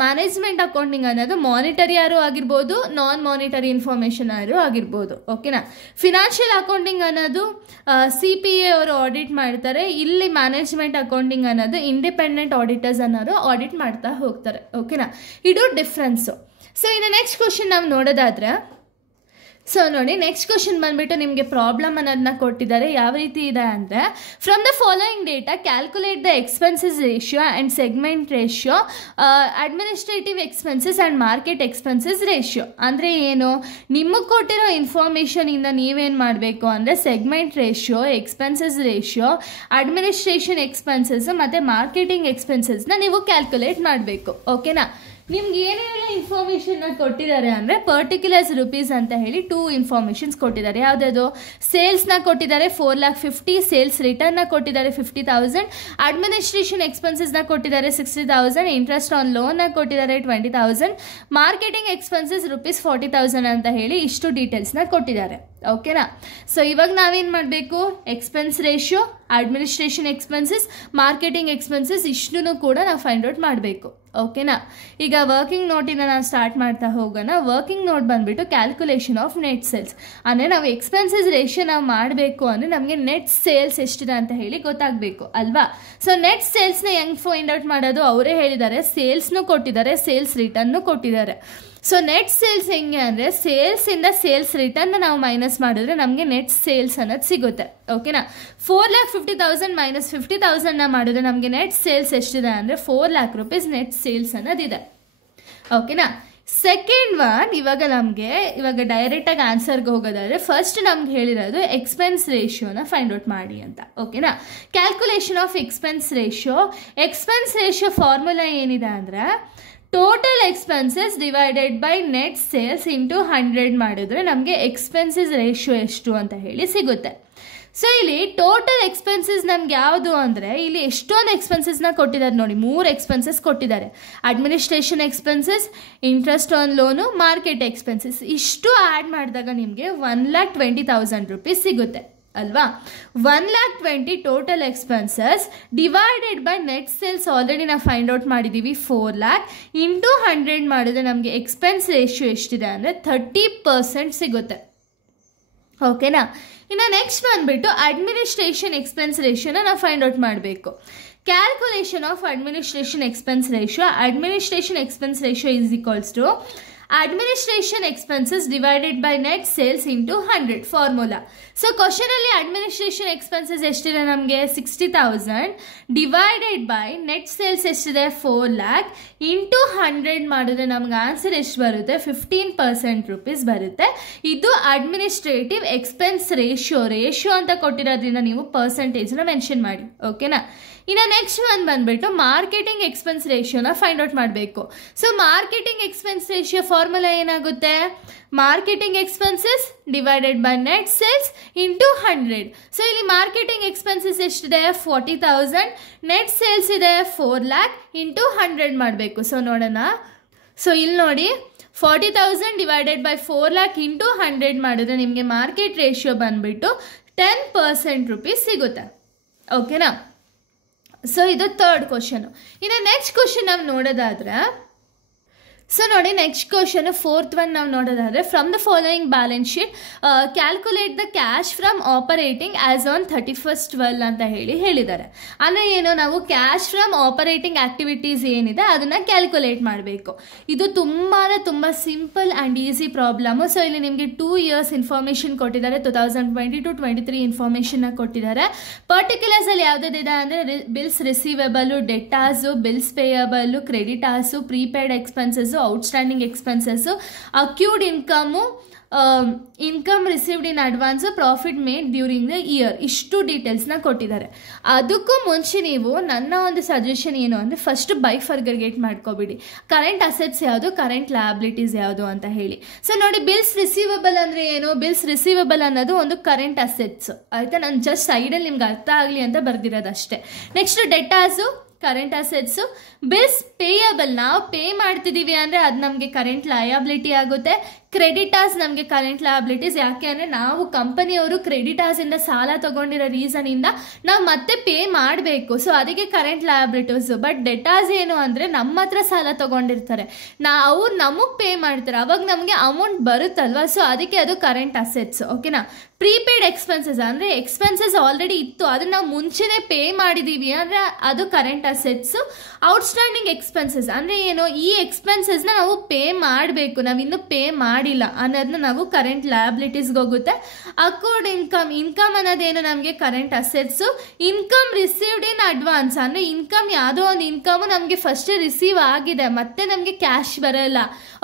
ಮ್ಯಾನೇಜ್ಮೆಂಟ್ ಅಕೌಂಟಿಂಗ್ ಅನ್ನೋದು ಮಾನಿಟರಿ ಯಾರು ಆಗಿರ್ಬೋದು, ನಾನ್ ಮಾನಿಟರಿ ಇನ್ಫಾರ್ಮೇಷನ್ ಯಾರು ಆಗಿರ್ಬೋದು. ಓಕೆನಾ, ಫಿನಾನ್ಷಿಯಲ್ ಅಕೌಂಟಿಂಗ್ ಅನ್ನೋದು CPA ಅವರು ಆಡಿಟ್ ಮಾಡ್ತಾರೆ, ಇಲ್ಲಿ ಮ್ಯಾನೇಜ್ಮೆಂಟ್ ಅಕೌಂಟಿಂಗ್ ಅನ್ನೋದು ಇಂಡಿಪೆಂಡೆಂಟ್ ಆಡಿಟರ್ಸ್ ಅನ್ನೋರು ಆಡಿಟ್ ಮಾಡ್ತಾ ಹೋಗ್ತಾರೆ. ಓಕೆನಾ, ಇದು ಡಿಫ್ರೆನ್ಸು. ಸೊ ಇನ್ನು ನೆಕ್ಸ್ಟ್ ಕ್ವಶನ್ ನಾವು ನೋಡೋದಾದ್ರೆ, ಸೊ ನೋಡಿ ನೆಕ್ಸ್ಟ್ ಕ್ವಶನ್ ಬಂದ್ಬಿಟ್ಟು ನಿಮಗೆ ಪ್ರಾಬ್ಲಮ್ ಅನ್ನೋದನ್ನ ಕೊಟ್ಟಿದ್ದಾರೆ. ಯಾವ ರೀತಿ ಇದೆ ಅಂದರೆ, from the following data calculate the expenses ratio and segment ratio, administrative expenses and market expenses ratio. ಅಂದರೆ ಏನು, ನಿಮಗೆ ಕೊಟ್ಟಿರೋ ಇನ್ಫಾರ್ಮೇಷನಿಂದ ನೀವೇನು ಮಾಡಬೇಕು ಅಂದರೆ segment ratio, expenses ratio, administration expenses ಮತ್ತು ಮಾರ್ಕೆಟಿಂಗ್ ಎಕ್ಸ್ಪೆನ್ಸಸ್ನ ನೀವು ಕ್ಯಾಲ್ಕುಲೇಟ್ ಮಾಡಬೇಕು. ಓಕೆನಾ. ನಿಮ್ಗೆ ಏನೆಲ್ಲ ಇನ್ಫಾರ್ಮೇಷನ್ನ ಕೊಟ್ಟಿದ್ದಾರೆ ಅಂದರೆ ಪರ್ಟಿಕ್ಯುಲರ್ಸ್ ರುಪೀಸ್ ಅಂತ ಹೇಳಿ 2 ಇನ್ಫಾರ್ಮೇಷನ್ಸ್ ಕೊಟ್ಟಿದ್ದಾರೆ. ಯಾವುದಾದ್ರು ಸೇಲ್ಸ್ನ ಕೊಟ್ಟಿದ್ದಾರೆ 4,50,000, ಸೇಲ್ಸ್ ರಿಟರ್ನ್ನ ಕೊಟ್ಟಿದ್ದಾರೆ 50,000, ಅಡ್ಮಿನಿಸ್ಟ್ರೇಷನ್ ಎಕ್ಸ್ಪೆನ್ಸಸ್ನ ಕೊಟ್ಟಿದ್ದಾರೆ 60,000, ಇಂಟ್ರೆಸ್ಟ್ ಆನ್ ಲೋನ್ನ ಕೊಟ್ಟಿದ್ದಾರೆ 20,000, ಮಾರ್ಕೆಟಿಂಗ್ ಎಕ್ಸ್ಪೆನ್ಸಸ್ ₹40,000 ಅಂತ ಹೇಳಿ ಇಷ್ಟು ಡೀಟೇಲ್ಸ್ನ ಕೊಟ್ಟಿದ್ದಾರೆ. ಓಕೆನಾ. ಸೊ ಇವಾಗ ನಾವೇನು ಮಾಡಬೇಕು, expense ratio, administration expenses, marketing expenses ಇಷ್ಟನ್ನು ಕೂಡ ನಾವು ಫೈಂಡ್ ಔಟ್ ಮಾಡಬೇಕು. ಓಕೆನಾ. ಈಗ ವರ್ಕಿಂಗ್ ನೋಟಿನ ನಾವು ಸ್ಟಾರ್ಟ್ ಮಾಡ್ತಾ ಹೋಗೋಣ. ವರ್ಕಿಂಗ್ ನೋಟ್ ಬಂದುಬಿಟ್ಟು ಕ್ಯಾಲ್ಕುಲೇಷನ್ ಆಫ್ ನೆಟ್ ಸೇಲ್ಸ್. ಅಂದರೆ ನಾವು ಎಕ್ಸ್ಪೆನ್ಸಸ್ ರೇಷಿಯೋ ನಾವು ಮಾಡಬೇಕು ಅಂದರೆ ನಮಗೆ ನೆಟ್ ಸೇಲ್ಸ್ ಎಷ್ಟಿದೆ ಅಂತ ಹೇಳಿ ಗೊತ್ತಾಗಬೇಕು ಅಲ್ವಾ. ಸೊ ನೆಟ್ ಸೇಲ್ಸ್ನ ಹೆಂಗೆ ಫೈಂಡ್ ಔಟ್ ಮಾಡೋದು ಅವರೇ ಹೇಳಿದ್ದಾರೆ. ಸೇಲ್ಸ್ನು ಕೊಟ್ಟಿದ್ದಾರೆ, ಸೇಲ್ಸ್ ರಿಟರ್ನ್ನು ಕೊಟ್ಟಿದ್ದಾರೆ. ಸೊ ನೆಟ್ ಸೇಲ್ಸ್ ಹೆಂಗೆ ಅಂದರೆ ಸೇಲ್ಸಿಂದ ಸೇಲ್ಸ್ ರಿಟರ್ನ್ ನಾವು ಮೈನಸ್ ಮಾಡಿದ್ರೆ ನಮಗೆ ನೆಟ್ ಸೇಲ್ಸ್ ಅನ್ನೋದು ಸಿಗುತ್ತೆ. ಓಕೆನಾ. 4,50,000 ಮೈನಸ್ 50,000ನ ಮಾಡಿದ್ರೆ ನಮಗೆ ನೆಟ್ ಸೇಲ್ಸ್ ಎಷ್ಟಿದೆ ಅಂದರೆ 4 lakh rupees ನೆಟ್ ಸೇಲ್ಸ್ ಅನ್ನೋದಿದೆ. ಓಕೆನಾ. ಸೆಕೆಂಡ್ ಒನ್, ಇವಾಗ ಡೈರೆಕ್ಟಾಗಿ ಆನ್ಸರ್ಗೆ ಹೋಗೋದಾದರೆ ಫಸ್ಟ್ ನಮ್ಗೆ ಹೇಳಿರೋದು ಎಕ್ಸ್ಪೆನ್ಸ್ ರೇಷಿಯೋನ ಫೈಂಡ್ ಔಟ್ ಮಾಡಿ ಅಂತ. ಓಕೆನಾ. Calculation of expense ratio formula ಏನಿದೆ ಅಂದರೆ total expenses divided by net sales into 100 ಮಾಡಿದ್ರೆ ನಮಗೆ ಎಕ್ಸ್ಪೆನ್ಸಸ್ ರೇಷಿಯೋ ಎಷ್ಟು ಅಂತ ಹೇಳಿ ಸಿಗುತ್ತೆ. ಸೊ ಇಲ್ಲಿ ಟೋಟಲ್ ಎಕ್ಸ್ಪೆನ್ಸಸ್ ನಮ್ಗೆ ಯಾವುದು ಅಂದರೆ ಇಲ್ಲಿ ಎಷ್ಟೊಂದು ಎಕ್ಸ್ಪೆನ್ಸಸ್ನ ಕೊಟ್ಟಿದ್ದಾರೆ ನೋಡಿ. 3 ಎಕ್ಸ್ಪೆನ್ಸಸ್ ಕೊಟ್ಟಿದ್ದಾರೆ. Administration expenses, interest on loan, market expenses ಇಷ್ಟು ಆ್ಯಡ್ ಮಾಡಿದಾಗ ನಿಮಗೆ 1,20,000 rupees ಸಿಗುತ್ತೆ ಅಲ್ವಾ. 1,20,000 total expenses divided by net sales already ನಾವು ಫೈಂಡ್ ಔಟ್ ಮಾಡಿದ್ದೀವಿ 4 lakh ಇಂಟು 100 ಮಾಡಿದ್ರೆ ನಮಗೆ ಎಕ್ಸ್ಪೆನ್ಸ್ ರೇಷಿಯೋ ಎಷ್ಟಿದೆ ಅಂದರೆ 30% ಸಿಗುತ್ತೆ. ಓಕೆನಾ. ಇನ್ನು ನೆಕ್ಸ್ಟ್ ಬಂದುಬಿಟ್ಟು ಅಡ್ಮಿನಿಸ್ಟ್ರೇಷನ್ ಎಕ್ಸ್ಪೆನ್ಸ್ ರೇಷಿಯೋನ ನಾವು ಫೈಂಡ್ ಔಟ್ ಮಾಡಬೇಕು. Calculation of administration expense ratio is equals to administration expenses divided by net sales into 100 formula. So ಕ್ವಶನಲ್ಲಿ ಅಡ್ಮಿನಿಸ್ಟ್ರೇಷನ್ ಎಕ್ಸ್ಪೆನ್ಸಸ್ ಎಷ್ಟಿದೆ ನಮಗೆ 60,000 ಡಿವೈಡೆಡ್ ಬೈ ನೆಟ್ ಸೇಲ್ಸ್ ಎಷ್ಟಿದೆ 4 lakh ಇಂಟು 100 ಮಾಡಿದ್ರೆ ನಮ್ಗೆ ಆನ್ಸರ್ ಎಷ್ಟು ಬರುತ್ತೆ 15% rupees ಬರುತ್ತೆ. ಇದು ಅಡ್ಮಿನಿಸ್ಟ್ರೇಟಿವ್ ಎಕ್ಸ್ಪೆನ್ಸ್ ರೇಷಿಯೋ ಅಂತ ಕೊಟ್ಟಿರೋದ್ರಿಂದ ನೀವು ಪರ್ಸೆಂಟೇಜ್ನ ಮೆನ್ಷನ್ ಮಾಡಿ. ಓಕೆನಾ. ಇನ್ನು ನೆಕ್ಸ್ಟ್ ಒಂದು ಬಂದುಬಿಟ್ಟು ಮಾರ್ಕೆಟಿಂಗ್ ಎಕ್ಸ್ಪೆನ್ಸ್ ರೇಷಿಯೋನ ಫೈಂಡ್ ಔಟ್ ಮಾಡಬೇಕು. So marketing expense ratio formula ಏನಾಗುತ್ತೆ, marketing expenses divided by net sales into 100. So ಇಲ್ಲಿ ಮಾರ್ಕೆಟಿಂಗ್ ಎಕ್ಸ್ಪೆನ್ಸಸ್ ಎಷ್ಟಿದೆ 40,000, ನೆಟ್ ಸೇಲ್ಸ್ ಇದೆ 4 lakh ಇಂಟು 100 ಮಾಡಬೇಕು. ಸೊ ನೋಡೋಣ. ಸೊ ಇಲ್ಲಿ ನೋಡಿ 40,000 ಡಿವೈಡೆಡ್ ಬೈ 4 lakh ಇಂಟು 100 ಮಾಡಿದ್ರೆ ನಿಮಗೆ ಮಾರ್ಕೆಟ್ ರೇಷಿಯೋ ಬಂದುಬಿಟ್ಟು 10% rupees ಸಿಗುತ್ತೆ. ಓಕೆನಾ. ಸೊ ಇದು ಥರ್ಡ್ ಕ್ವಶನು. ಇನ್ನು ನೆಕ್ಸ್ಟ್ ಕ್ವಶನ್ ನಾವು ನೋಡೋದಾದ್ರೆ ಸೊ ನೋಡಿ ನೆಕ್ಸ್ಟ್ ಕ್ವಶನ್ ಫೋರ್ತ್ ಒನ್ ನಾವು ನೋಡೋದಾದರೆ from the following balance sheet calculate the cash from operating as on 31st 12 ಅಂತ ಹೇಳಿದ್ದಾರೆ. ಅಂದರೆ ಏನು, ನಾವು ಕ್ಯಾಶ್ ಫ್ರಮ್ ಆಪರೇಟಿಂಗ್ ಆಕ್ಟಿವಿಟೀಸ್ ಏನಿದೆ ಅದನ್ನು ಕ್ಯಾಲ್ಕುಲೇಟ್ ಮಾಡಬೇಕು. ಇದು ತುಂಬ simple and easy problem. So ಇಲ್ಲಿ ನಿಮಗೆ 2 years ಇನ್ಫಾರ್ಮೇಷನ್ ಕೊಟ್ಟಿದ್ದಾರೆ. 2022-23 ಇನ್ಫಾರ್ಮೇಷನ್ನ ಕೊಟ್ಟಿದ್ದಾರೆ. ಪರ್ಟಿಕ್ಯುಲರ್ಸಲ್ಲಿ ಯಾವುದಿದೆ ಅಂದರೆ bills receivable, debtors, bills payable, creditors, prepaid expenses, outstanding expenses, accrued income, income received in advance, profit made during the year ಇಷ್ಟು ಡೀಟೇಲ್ಸ್ನ ಕೊಟ್ಟಿದ್ದಾರೆ. ಅದಕ್ಕೂ ಮುಂಚೆ ನೀವು ನನ್ನ ಒಂದು ಸಜೆಷನ್ ಏನು ಅಂದರೆ ಫಸ್ಟ್ ಬೈಫರ್ಗೇಟ್ ಮಾಡ್ಕೊಬಿಡಿ, ಕರೆಂಟ್ ಅಸೆಟ್ಸ್ ಯಾವುದು, ಕರೆಂಟ್ ಲಯಬಿಲಿಟೀಸ್ ಯಾವುದು ಅಂತ ಹೇಳಿ. ಸೊ ನೋಡಿ ಬಿಲ್ಸ್ ರಿಸೀವಬಲ್ ಅಂದರೆ ಏನು, ಬಿಲ್ಸ್ ರಿಸೀವಬಲ್ ಅನ್ನೋದು ಒಂದು ಕರೆಂಟ್ ಅಸೆಟ್ಸ್ ಆಯಿತಾ. ನಾನು ಜಸ್ಟ್ ಸೈಡಲ್ಲಿ ನಿಮ್ಗೆ ಅರ್ಥ ಆಗಲಿ ಅಂತ ಬರ್ದಿರೋದು ಅಷ್ಟೇ. Next debtors current assets, bills payable ನಾವು ಪೇ ಮಾಡ್ತಿದ್ದೀವಿ ಅಂದರೆ ಅದು ನಮಗೆ ಕರೆಂಟ್ ಲಯಬಿಲಿಟಿ ಆಗುತ್ತೆ. ಕ್ರೆಡಿಟಾರ್ಸ್ ನಮಗೆ ಕರೆಂಟ್ ಲಯಬಿಲಿಟೀಸ್. ಯಾಕೆ ಅಂದರೆ ನಾವು ಕಂಪನಿಯವರು ಕ್ರೆಡಿಟಾರ್ಸಿಂದ ಸಾಲ ತೊಗೊಂಡಿರೋ ರೀಸನಿಂದ ನಾವು ಮತ್ತೆ ಪೇ ಮಾಡಬೇಕು. ಸೊ ಅದಕ್ಕೆ ಕರೆಂಟ್ ಲಯಬಿಲಿಟೀಸು. ಬಟ್ ಡೆಟಾರ್ಸ್ ಏನು ಅಂದರೆ ನಮ್ಮ ಹತ್ರ ಸಾಲ ತೊಗೊಂಡಿರ್ತಾರೆ, ಅವ್ರು ನಮಗೆ ಪೇ ಮಾಡ್ತಾರೆ, ಅವಾಗ ನಮಗೆ ಅಮೌಂಟ್ ಬರುತ್ತಲ್ವ. ಸೊ ಅದಕ್ಕೆ ಅದು ಕರೆಂಟ್ ಅಸೆಟ್ಸ್. ಓಕೆನಾ. ಪ್ರೀಪೇಯ್ಡ್ ಎಕ್ಸ್ಪೆನ್ಸಸ್ ಅಂದರೆ ಎಕ್ಸ್ಪೆನ್ಸಸ್ ಆಲ್ರೆಡಿ ಇತ್ತು ಅದನ್ನು ನಾವು ಮುಂಚೆನೇ ಪೇ ಮಾಡಿದ್ದೀವಿ ಅಂದರೆ ಅದು ಕರೆಂಟ್ ಅಸೆಟ್ಸು. ಔಟ್ಸ್ಟ್ಯಾಂಡಿಂಗ್ ಎಕ್ಸ್ಪೆನ್ಸಸ್ ಅಂದರೆ ಏನು, ಈ ಎಕ್ಸ್ಪೆನ್ಸಸ್ನ ನಾವು ಪೇ ಮಾಡಬೇಕು, ನಾವಿನ್ನೂ ಪೇ ಮಾಡಿಲ್ಲ ಅನ್ನೋದನ್ನ ನಾವು ಕರೆಂಟ್ ಲಯಬಿಲಿಟೀಸ್ಗೆ ಹೋಗುತ್ತೆ. ಅಕೌರ್ಡ್ ಇನ್ಕಮ್ ಅನ್ನೋದೇನು ನಮಗೆ current assets. Income received in advance ಅಂದರೆ ಇನ್ಕಮ್ ಯಾವುದೋ ಒಂದು ಇನ್ಕಮ್ ನಮಗೆ ಫಸ್ಟ್ ರಿಸೀವ್ ಆಗಿದೆ, ಮತ್ತೆ ನಮಗೆ ಕ್ಯಾಶ್ ಬರೋಲ್ಲ.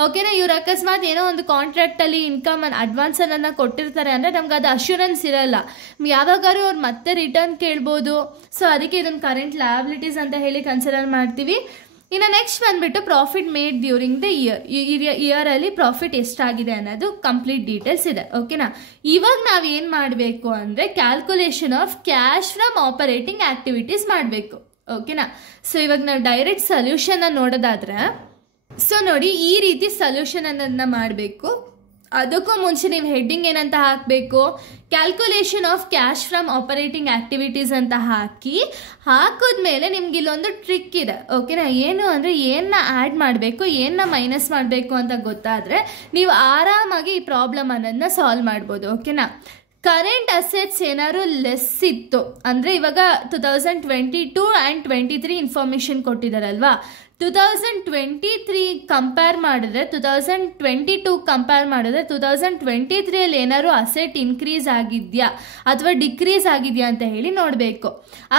ಓಕೆನಾ, ಇವ್ರು ಅಕಸ್ಮಾತ್ ಏನೋ ಒಂದು ಕಾಂಟ್ರಾಕ್ಟಲ್ಲಿ ಇನ್ಕಮ್ ಅಡ್ವಾನ್ಸ್ ಅನ್ನೋದನ್ನ ಕೊಟ್ಟಿರ್ತಾರೆ ಅಂದರೆ ನಮ್ಗೆ ಅದು ಅಶ್ಯೂರೆನ್ಸ್ ಇರಲ್ಲ, ಯಾವಾಗಾರು ಅವ್ರು ಮತ್ತೆ ರಿಟರ್ನ್ ಕೇಳ್ಬೋದು. ಸೊ ಅದಕ್ಕೆ ಇದನ್ನು ಕರೆಂಟ್ ಲಯಬಿಲಿಟೀಸ್ ಅಂತ ಹೇಳಿ ಕನ್ಸಿಡರ್ ಮಾಡ್ತೀವಿ. ಇನ್ನು ನೆಕ್ಸ್ಟ್ ಬಂದ್ಬಿಟ್ಟು ಪ್ರಾಫಿಟ್ ಮೇಡ್ ಡ್ಯೂರಿಂಗ್ ದ ಇಯರಲ್ಲಿ ಪ್ರಾಫಿಟ್ ಎಷ್ಟಾಗಿದೆ ಅನ್ನೋದು ಕಂಪ್ಲೀಟ್ ಡೀಟೇಲ್ಸ್ ಇದೆ. ಓಕೆನಾ, ಇವಾಗ ನಾವು ಏನು ಮಾಡಬೇಕು ಅಂದರೆ calculation of cash from operating activities ಮಾಡಬೇಕು. ಓಕೆನಾ, ಸೊ ಇವಾಗ ನಾವು ಡೈರೆಕ್ಟ್ ಸೊಲ್ಯೂಷನ್ನ ನೋಡೋದಾದ್ರೆ, ಸೊ ನೋಡಿ ಈ ರೀತಿ ಸೊಲ್ಯೂಷನ್ ಅನ್ನೋದನ್ನ ಮಾಡಬೇಕು. ಅದಕ್ಕೂ ಮುಂಚೆ ನೀವು ಹೆಡ್ಡಿಂಗ್ ಏನಂತ ಹಾಕಬೇಕು, calculation of cash from operating activities ಅಂತ ಹಾಕಿದ್ಮೇಲೆ ನಿಮ್ಗೆ ಇಲ್ಲೊಂದು ಟ್ರಿಕ್ ಇದೆ. ಓಕೆನಾ, ಏನು ಅಂದರೆ ಏನನ್ನ ಆ್ಯಡ್ ಮಾಡಬೇಕು ಏನನ್ನ ಮೈನಸ್ ಮಾಡಬೇಕು ಅಂತ ಗೊತ್ತಾದರೆ ನೀವು ಆರಾಮಾಗಿ ಈ ಪ್ರಾಬ್ಲಮ್ ಅನ್ನೋದನ್ನ ಸಾಲ್ವ್ ಮಾಡ್ಬೋದು. ಓಕೆನಾ, ಕರೆಂಟ್ ಅಸೆಟ್ಸ್ ಏನಾದ್ರು ಲೆಸ್ ಇತ್ತು ಅಂದರೆ ಇವಾಗ 2022 ಆ್ಯಂಡ್ 23 ಇನ್ಫಾರ್ಮೇಷನ್ ಕೊಟ್ಟಿದ್ದಾರಲ್ವಾ, 2023 ಕಂಪೇರ್ ಮಾಡಿದ್ರೆ 2022 ಕಂಪೇರ್ ಮಾಡಿದ್ರೆ 2023 ಏನಾದ್ರು ಅಸೆಟ್ ಇನ್ಕ್ರೀಸ್ ಆಗಿದೆಯಾ ಅಥವಾ ಡಿಕ್ರೀಸ್ ಆಗಿದೆಯಾ ಅಂತ ಹೇಳಿ ನೋಡಬೇಕು.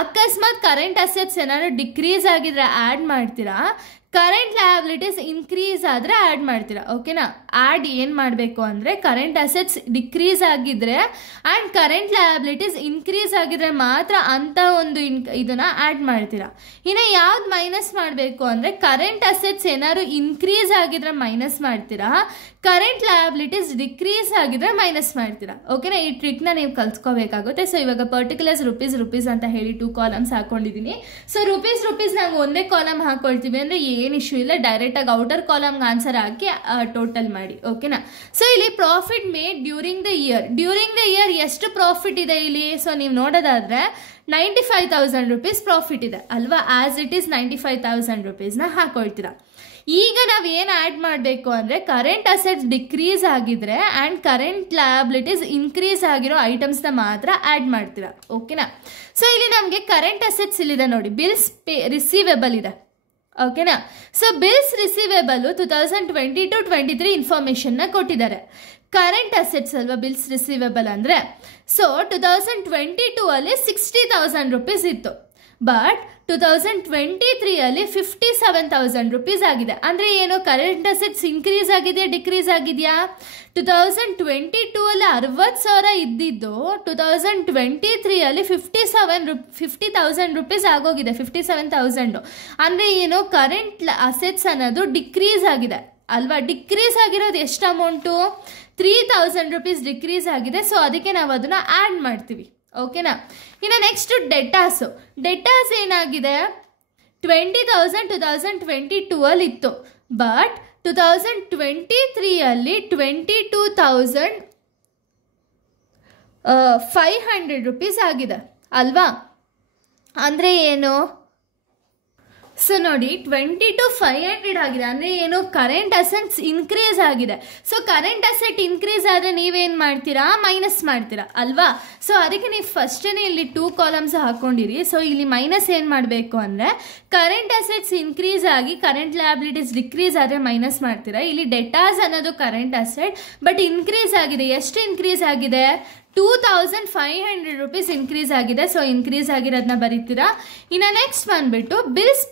ಅಕಸ್ಮಾತ್ ಕರೆಂಟ್ ಅಸೆಟ್ಸ್ ಏನಾದ್ರು ಡಿಕ್ರೀಸ್ ಆಗಿದ್ರೆ ಆ್ಯಡ್ ಮಾಡ್ತೀರಾ, ಕರೆಂಟ್ ಲಯಬಿಲಿಟೀಸ್ ಇನ್ಕ್ರೀಸ್ ಆದರೆ ಆ್ಯಡ್ ಮಾಡ್ತೀರಾ. ಓಕೆನಾ, ಆ್ಯಡ್ ಏನು ಮಾಡಬೇಕು ಅಂದರೆ ಕರೆಂಟ್ ಅಸೆಟ್ಸ್ ಡಿಕ್ರೀಸ್ ಆಗಿದ್ರೆ ಆ್ಯಂಡ್ ಕರೆಂಟ್ ಲಯಬಿಲಿಟೀಸ್ ಇನ್ಕ್ರೀಸ್ ಆಗಿದ್ರೆ ಮಾತ್ರ ಅಂತ ಒಂದು ಇದನ್ನು ಆ್ಯಡ್ ಮಾಡ್ತೀರಾ. ಇನ್ನು ಯಾವ್ದು ಮೈನಸ್ ಮಾಡಬೇಕು ಅಂದರೆ ಕರೆಂಟ್ ಅಸೆಟ್ಸ್ ಏನಾದ್ರು ಇನ್ಕ್ರೀಸ್ ಆಗಿದ್ರೆ ಮೈನಸ್ ಮಾಡ್ತೀರಾ, ಕರೆಂಟ್ ಲಯಬಿಲಿಟೀಸ್ ಡಿಕ್ರೀಸ್ ಆಗಿದ್ರೆ ಮೈನಸ್ ಮಾಡ್ತೀರಾ. ಓಕೆನಾ, ಈ ಟ್ರಿಕ್ನ ನೀವು ಕಲ್ತ್ಕೋಬೇಕಾಗುತ್ತೆ. ಸೊ ಇವಾಗ ಪರ್ಟಿಕ್ಯುಲರ್ಸ್ ರುಪೀಸ್ ಅಂತ ಹೇಳಿ 2 ಕಾಲಮ್ಸ್ ಹಾಕೊಂಡಿದ್ದೀನಿ. ಸೊ ರುಪೀಸ್ ನಾವು ಒಂದೇ ಕಾಲಮ್ ಹಾಕೊಳ್ತೀವಿ ಅಂದರೆ ಏನು ಇಶ್ಯೂ ಇಲ್ಲ, ಡೈರೆಕ್ಟಾಗಿ ಔಟರ್ ಕಾಲಮ್ಗೆ ಆನ್ಸರ್ ಹಾಕಿ ಟೋಟಲ್ ಮಾಡಿ. ಓಕೆನಾ, ಸೊ ಇಲ್ಲಿ profit made during the year ಎಷ್ಟು ಪ್ರಾಫಿಟ್ ಇದೆ ಇಲ್ಲಿ. ಸೊ ನೀವು ನೋಡೋದಾದ್ರೆ 95,000 rupees ಪ್ರಾಫಿಟ್ ಇದೆ ಅಲ್ವಾ, ಆಸ್ ಇಟ್ ಈಸ್ 95,000 rupeesನ ಹಾಕೊಳ್ತೀರಾ. ಈಗ ನಾವು ಏನು ಆ್ಯಡ್ ಮಾಡಬೇಕು ಅಂದರೆ ಕರೆಂಟ್ ಅಸೆಟ್ಸ್ ಡಿಕ್ರೀಸ್ ಆಗಿದ್ರೆ ಆ್ಯಂಡ್ ಕರೆಂಟ್ ಲಯಬಿಲಿಟೀಸ್ ಇನ್ಕ್ರೀಸ್ ಆಗಿರೋ ಐಟಮ್ಸ್ನ ಮಾತ್ರ ಆ್ಯಡ್ ಮಾಡ್ತೀರಾ. ಓಕೆನಾ, ಸೊ ಇಲ್ಲಿ ನಮಗೆ ಕರೆಂಟ್ ಅಸೆಟ್ಸ್ ಇಲ್ಲಿದೆ ನೋಡಿ, ಬಿಲ್ಸ್ ರಿಸೀವೇಬಲ್ ಇದೆ. ಓಕೆನಾ, ಸೊ ಬಿಲ್ಸ್ ರಿಸೀವೇಬಲ್ 2022-23 ಇನ್ಫಾರ್ಮೇಷನ್ನ ಕೊಟ್ಟಿದ್ದಾರೆ. ಕರೆಂಟ್ ಅಸೆಟ್ಸ್ ಅಲ್ವಾ ಬಿಲ್ಸ್ ರಿಸೀವೇಬಲ್ ಅಂದರೆ. ಸೊ 2022 ಅಲ್ಲಿ 60,000 rupees ಇತ್ತು, ಬಟ್ 2023 57,000 rupees ಆಗಿದೆ. ಅಂದರೆ ಏನು, ಕರೆಂಟ್ ಅಸೆಟ್ಸ್ ಇನ್ಕ್ರೀಸ್ ಆಗಿದೆಯಾ ಡಿಕ್ರೀಸ್ ಆಗಿದೆಯಾ. 2022 60,000 ಇದ್ದಿದ್ದು 2023 50,000 rupees ಆಗೋಗಿದೆ, 57,000. ಅಂದರೆ ಏನು, ಕರೆಂಟ್ ಅಸೆಟ್ಸ್ ಅನ್ನೋದು ಡಿಕ್ರೀಸ್ ಆಗಿದೆ ಅಲ್ವಾ. ಡಿಕ್ರೀಸ್ ಆಗಿರೋದು ಎಷ್ಟು ಅಮೌಂಟು, 3,000 rupees ಡಿಕ್ರೀಸ್ ಆಗಿದೆ. ಸೊ ಅದಕ್ಕೆ ನಾವು ಅದನ್ನು ಆ್ಯಡ್ ಮಾಡ್ತೀವಿ. ಓಕೆನಾ, ಇನ್ನು ನೆಕ್ಸ್ಟ್ ಡೆಟಾಸ್ ಏನಾಗಿದೆ, 20,000 2022 ಇತ್ತು, ಬಟ್ 2023 22,500 rupees ಆಗಿದೆ ಅಲ್ವಾ. ಅಂದರೆ ಏನು, ಸೊ ನೋಡಿ 22,500 ಆಗಿದೆ ಅಂದರೆ ಏನು, ಕರೆಂಟ್ ಅಸೆಟ್ಸ್ ಇನ್ಕ್ರೀಸ್ ಆಗಿದೆ. ಸೊ ಕರೆಂಟ್ ಅಸೆಟ್ ಇನ್ಕ್ರೀಸ್ ಆದರೆ ನೀವೇನು ಮಾಡ್ತೀರಾ, ಮೈನಸ್ ಮಾಡ್ತೀರಾ ಅಲ್ವಾ. ಸೊ ಅದಕ್ಕೆ ನೀವು ಫಸ್ಟೇ ಇಲ್ಲಿ 2 ಕಾಲಮ್ಸ್ ಹಾಕೊಂಡಿರಿ. ಸೊ ಇಲ್ಲಿ ಮೈನಸ್ ಏನು ಮಾಡಬೇಕು ಅಂದರೆ ಕರೆಂಟ್ ಅಸೆಟ್ಸ್ ಇನ್ಕ್ರೀಸ್ ಆಗಿ ಕರೆಂಟ್ ಲಯಬಿಲಿಟೀಸ್ ಡಿಕ್ರೀಸ್ ಆದರೆ ಮೈನಸ್ ಮಾಡ್ತೀರಾ. ಇಲ್ಲಿ ಡೆಟಾಸ್ ಅನ್ನೋದು ಕರೆಂಟ್ ಅಸೆಟ್, ಬಟ್ ಇನ್ಕ್ರೀಸ್ ಆಗಿದೆ. ಎಷ್ಟು ಇನ್ಕ್ರೀಸ್ ಆಗಿದೆ, 2,500 rupees ಇನ್ಕ್ರೀಸ್ ಆಗಿದೆ. ಸೊ ಇನ್ಕ್ರೀಸ್ ಆಗಿರೋದನ್ನ ಬರೀತೀರಾ. ಇನ್ನು ನೆಕ್ಸ್ಟ್ ಬಂದ್ಬಿಟ್ಟು ಬಿಲ್ಸ್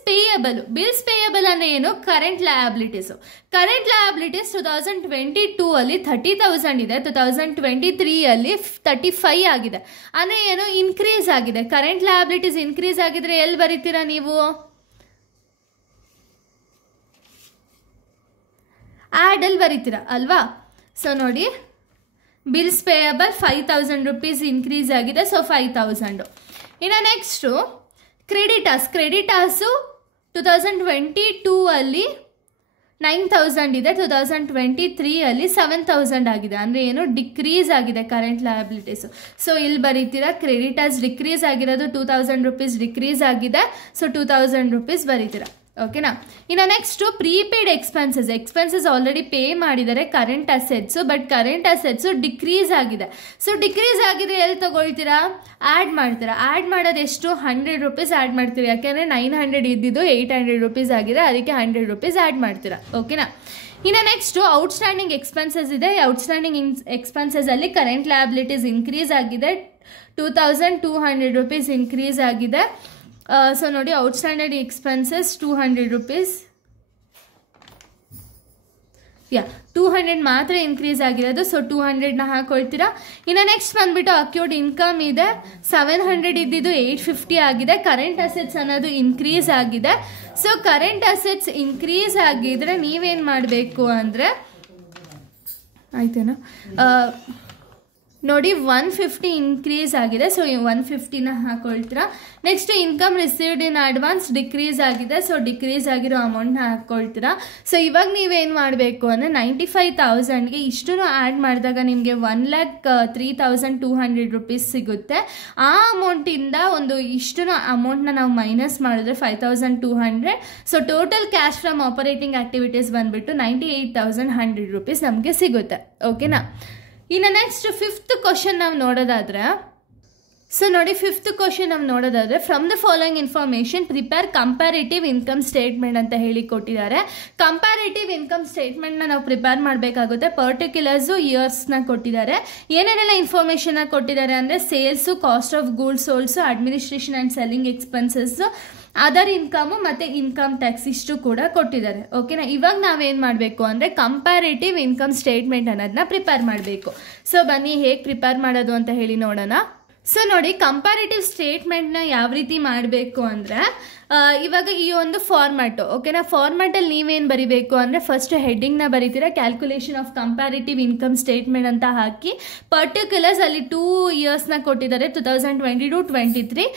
ಪೇಯಬಲ್ ಅಂದರೆ ಏನು, ಕರೆಂಟ್ ಲಯಬಿಲಿಟೀಸು. ಕರೆಂಟ್ ಲಯಬಿಲಿಟೀಸ್ 2022 ಅಲ್ಲಿ 30,000 ಇದೆ, 2023 35 ಆಗಿದೆ. ಅಂದರೆ ಏನು, ಇನ್ಕ್ರೀಸ್ ಆಗಿದೆ. ಕರೆಂಟ್ ಲಯಬಿಲಿಟೀಸ್ ಇನ್ಕ್ರೀಸ್ ಆಗಿದ್ರೆ ಎಲ್ಲಿ ಬರೀತೀರಾ ನೀವು, ಆ್ಯಡಲ್ಲಿ ಬರೀತೀರಾ ಅಲ್ವಾ. ಸೊ ನೋಡಿ ಬಿಲ್ಸ್ ಪೇಯಬಲ್ 5,000 rupees ಇನ್ಕ್ರೀಸ್ ಆಗಿದೆ. ಸೊ 5,000. ಇನ್ನು ನೆಕ್ಸ್ಟು ಕ್ರೆಡಿಟಾಸು 2022 ಅಲ್ಲಿ 9,000 ಇದೆ, 2023 7,000 ಆಗಿದೆ. ಅಂದರೆ ಏನು, ಡಿಕ್ರೀಸ್ ಆಗಿದೆ ಕರೆಂಟ್ ಲಯಬಿಲಿಟೀಸು. ಸೊ ಇಲ್ಲಿ ಬರೀತೀರಾ ಕ್ರೆಡಿಟರ್ಸ್ ಡಿಕ್ರೀಸ್ ಆಗಿರೋದು 2,000 rupees ಡಿಕ್ರೀಸ್ ಆಗಿದೆ. ಸೊ 2,000 rupees ಬರೀತೀರಾ. ಓಕೆನಾ, ಇನ್ನು next prepaid expenses already pay ಮಾಡಿದ್ದಾರೆ current assets, but current assets decrease ಆಗಿದೆ. ಸೊ ಡಿಕ್ರೀಸ್ ಆಗಿದ್ರೆ ಎಲ್ಲಿ ತೊಗೊಳ್ತೀರಾ, ಆ್ಯಡ್ ಮಾಡ್ತೀರಾ. ಆ್ಯಡ್ ಮಾಡೋದು ಎಷ್ಟು, 100 rupees ಆ್ಯಡ್ ಮಾಡ್ತೀವಿ. ಯಾಕೆಂದರೆ 900 ಇದ್ದಿದ್ದು 800 rupees ಆಗಿದೆ, ಅದಕ್ಕೆ 100 rupees ಆ್ಯಡ್ ಮಾಡ್ತೀರಾ. ಓಕೆನಾ, ಇನ್ನು ನೆಕ್ಸ್ಟು ಔಟ್ಸ್ಟ್ಯಾಂಡಿಂಗ್ ಎಕ್ಸ್ಪೆನ್ಸಸ್ ಇದೆ. ಔಟ್ಸ್ಟ್ಯಾಂಡಿಂಗ್ ಎಕ್ಸ್ಪೆನ್ಸಸಲ್ಲಿ ಕರೆಂಟ್ ಲಯಬಿಲಿಟೀಸ್ ಇನ್ಕ್ರೀಸ್ ಆಗಿದೆ, 2200 ರೂಪೀಸ್ ಇನ್ಕ್ರೀಸ್ ಆಗಿದೆ. ಸೊ ನೋಡಿ, ಔಟ್ಸ್ಟ್ಯಾಂಡಿಂಗ್ ಎಕ್ಸ್ಪೆನ್ಸಸ್ 200 ರೂಪೀಸ್, 200 ಮಾತ್ರ ಇನ್ಕ್ರೀಸ್ ಆಗಿರೋದು. ಸೊ 200ನ ಹಾಕೊಳ್ತೀರಾ. ಇನ್ನು ನೆಕ್ಸ್ಟ್ ಬಂದ್ಬಿಟ್ಟು ಅಕ್ಯೂರ್ಡ್ ಇನ್ಕಮ್ ಇದೆ, 700 ಇದ್ದಿದ್ದು 850 ಆಗಿದೆ. ಕರೆಂಟ್ ಅಸೆಟ್ಸ್ ಅನ್ನೋದು ಇನ್ಕ್ರೀಸ್ ಆಗಿದೆ. ಸೊ ಕರೆಂಟ್ ಅಸೆಟ್ಸ್ ಇನ್ಕ್ರೀಸ್ ಆಗಿದ್ರೆ ನೀವೇನು ಮಾಡಬೇಕು ಅಂದರೆ, ಆಯ್ತೇನಾ, ನೋಡಿ 150 ಇನ್ಕ್ರೀಸ್ ಆಗಿದೆ. ಸೊ 150ನ ಹಾಕೊಳ್ತೀರಾ. Next income received in advance decrease ಆಗಿದೆ. ಸೊ ಡಿಕ್ರೀಸ್ ಆಗಿರೋ ಅಮೌಂಟ್ನ ಹಾಕ್ಕೊಳ್ತೀರಾ. ಸೊ ಇವಾಗ ನೀವೇನು ಮಾಡಬೇಕು ಅಂದರೆ 95,000ಗೆ ಇಷ್ಟು ಆ್ಯಡ್ ಮಾಡಿದಾಗ ನಿಮಗೆ 1,03,200 ರೂಪೀಸ್ ಸಿಗುತ್ತೆ. ಆ ಅಮೌಂಟಿಂದ ಒಂದು ಇಷ್ಟು ಅಮೌಂಟ್ನ ನಾವು ಮೈನಸ್ ಮಾಡಿದ್ರೆ 5,200. So total cash from operating activities ಬಂದುಬಿಟ್ಟು 98,100 ರೂಪೀಸ್ ನಮಗೆ ಸಿಗುತ್ತೆ. ಓಕೆನಾ. ಇನ್ನು ನೆಕ್ಸ್ಟ್ 5th ಕ್ವಶನ್ ನಾವು ನೋಡೋದಾದರೆ, ಸೊ ನೋಡಿ 5th ಕ್ವಶನ್ ನಾವು ನೋಡೋದಾದರೆ, from the following information prepare comparative income statement ಅಂತ ಹೇಳಿ ಕೊಟ್ಟಿದ್ದಾರೆ. ಕಂಪ್ಯಾರಿಟಿವ್ ಇನ್ಕಮ್ ಸ್ಟೇಟ್ಮೆಂಟ್ನ ನಾವು ಪ್ರಿಪೇರ್ ಮಾಡಬೇಕಾಗುತ್ತೆ. ಪರ್ಟಿಕ್ಯುಲರ್ಸು ಇಯರ್ಸ್ನ ಕೊಟ್ಟಿದ್ದಾರೆ. ಏನೇನೆಲ್ಲ ಇನ್ಫಾರ್ಮೇಷನ್ನ ಕೊಟ್ಟಿದ್ದಾರೆ ಅಂದರೆ, sales, cost of goods sold, administration and selling expenses, other income ಮತ್ತು ಇನ್ಕಮ್ ಟ್ಯಾಕ್ಸ್ ಇಷ್ಟು ಕೂಡ ಕೊಟ್ಟಿದ್ದಾರೆ. ಓಕೆನಾ. ಇವಾಗ ನಾವೇನು ಮಾಡಬೇಕು ಅಂದರೆ ಕಂಪ್ಯಾರಿಟಿವ್ ಇನ್ಕಮ್ ಸ್ಟೇಟ್ಮೆಂಟ್ ಅನ್ನೋದನ್ನ ಪ್ರಿಪೇರ್ ಮಾಡಬೇಕು. ಸೊ ಬನ್ನಿ ಹೇಗೆ ಪ್ರಿಪೇರ್ ಮಾಡೋದು ಅಂತ ಹೇಳಿ ನೋಡೋಣ. ಸೊ ನೋಡಿ, ಕಂಪ್ಯಾರಿಟಿವ್ ಸ್ಟೇಟ್ಮೆಂಟ್ನ ಯಾವ ರೀತಿ ಮಾಡಬೇಕು ಅಂದರೆ, ಇವಾಗ ಈ ಒಂದು ಫಾರ್ಮ್ಯಾಟು, ಓಕೆನಾ. ಫಾರ್ಮ್ಯಾಟಲ್ಲಿ ನೀವೇನು ಬರೀಬೇಕು ಅಂದರೆ, ಫಸ್ಟ್ ಹೆಡ್ಡಿಂಗ್ನ ಬರೀತೀರಾ, calculation of comparative income statement ಅಂತ ಹಾಕಿ, ಪರ್ಟಿಕ್ಯುಲರ್ಸ್ ಅಲ್ಲಿ 2 ಇಯರ್ಸ್ನ ಕೊಟ್ಟಿದ್ದಾರೆ, 2022-23,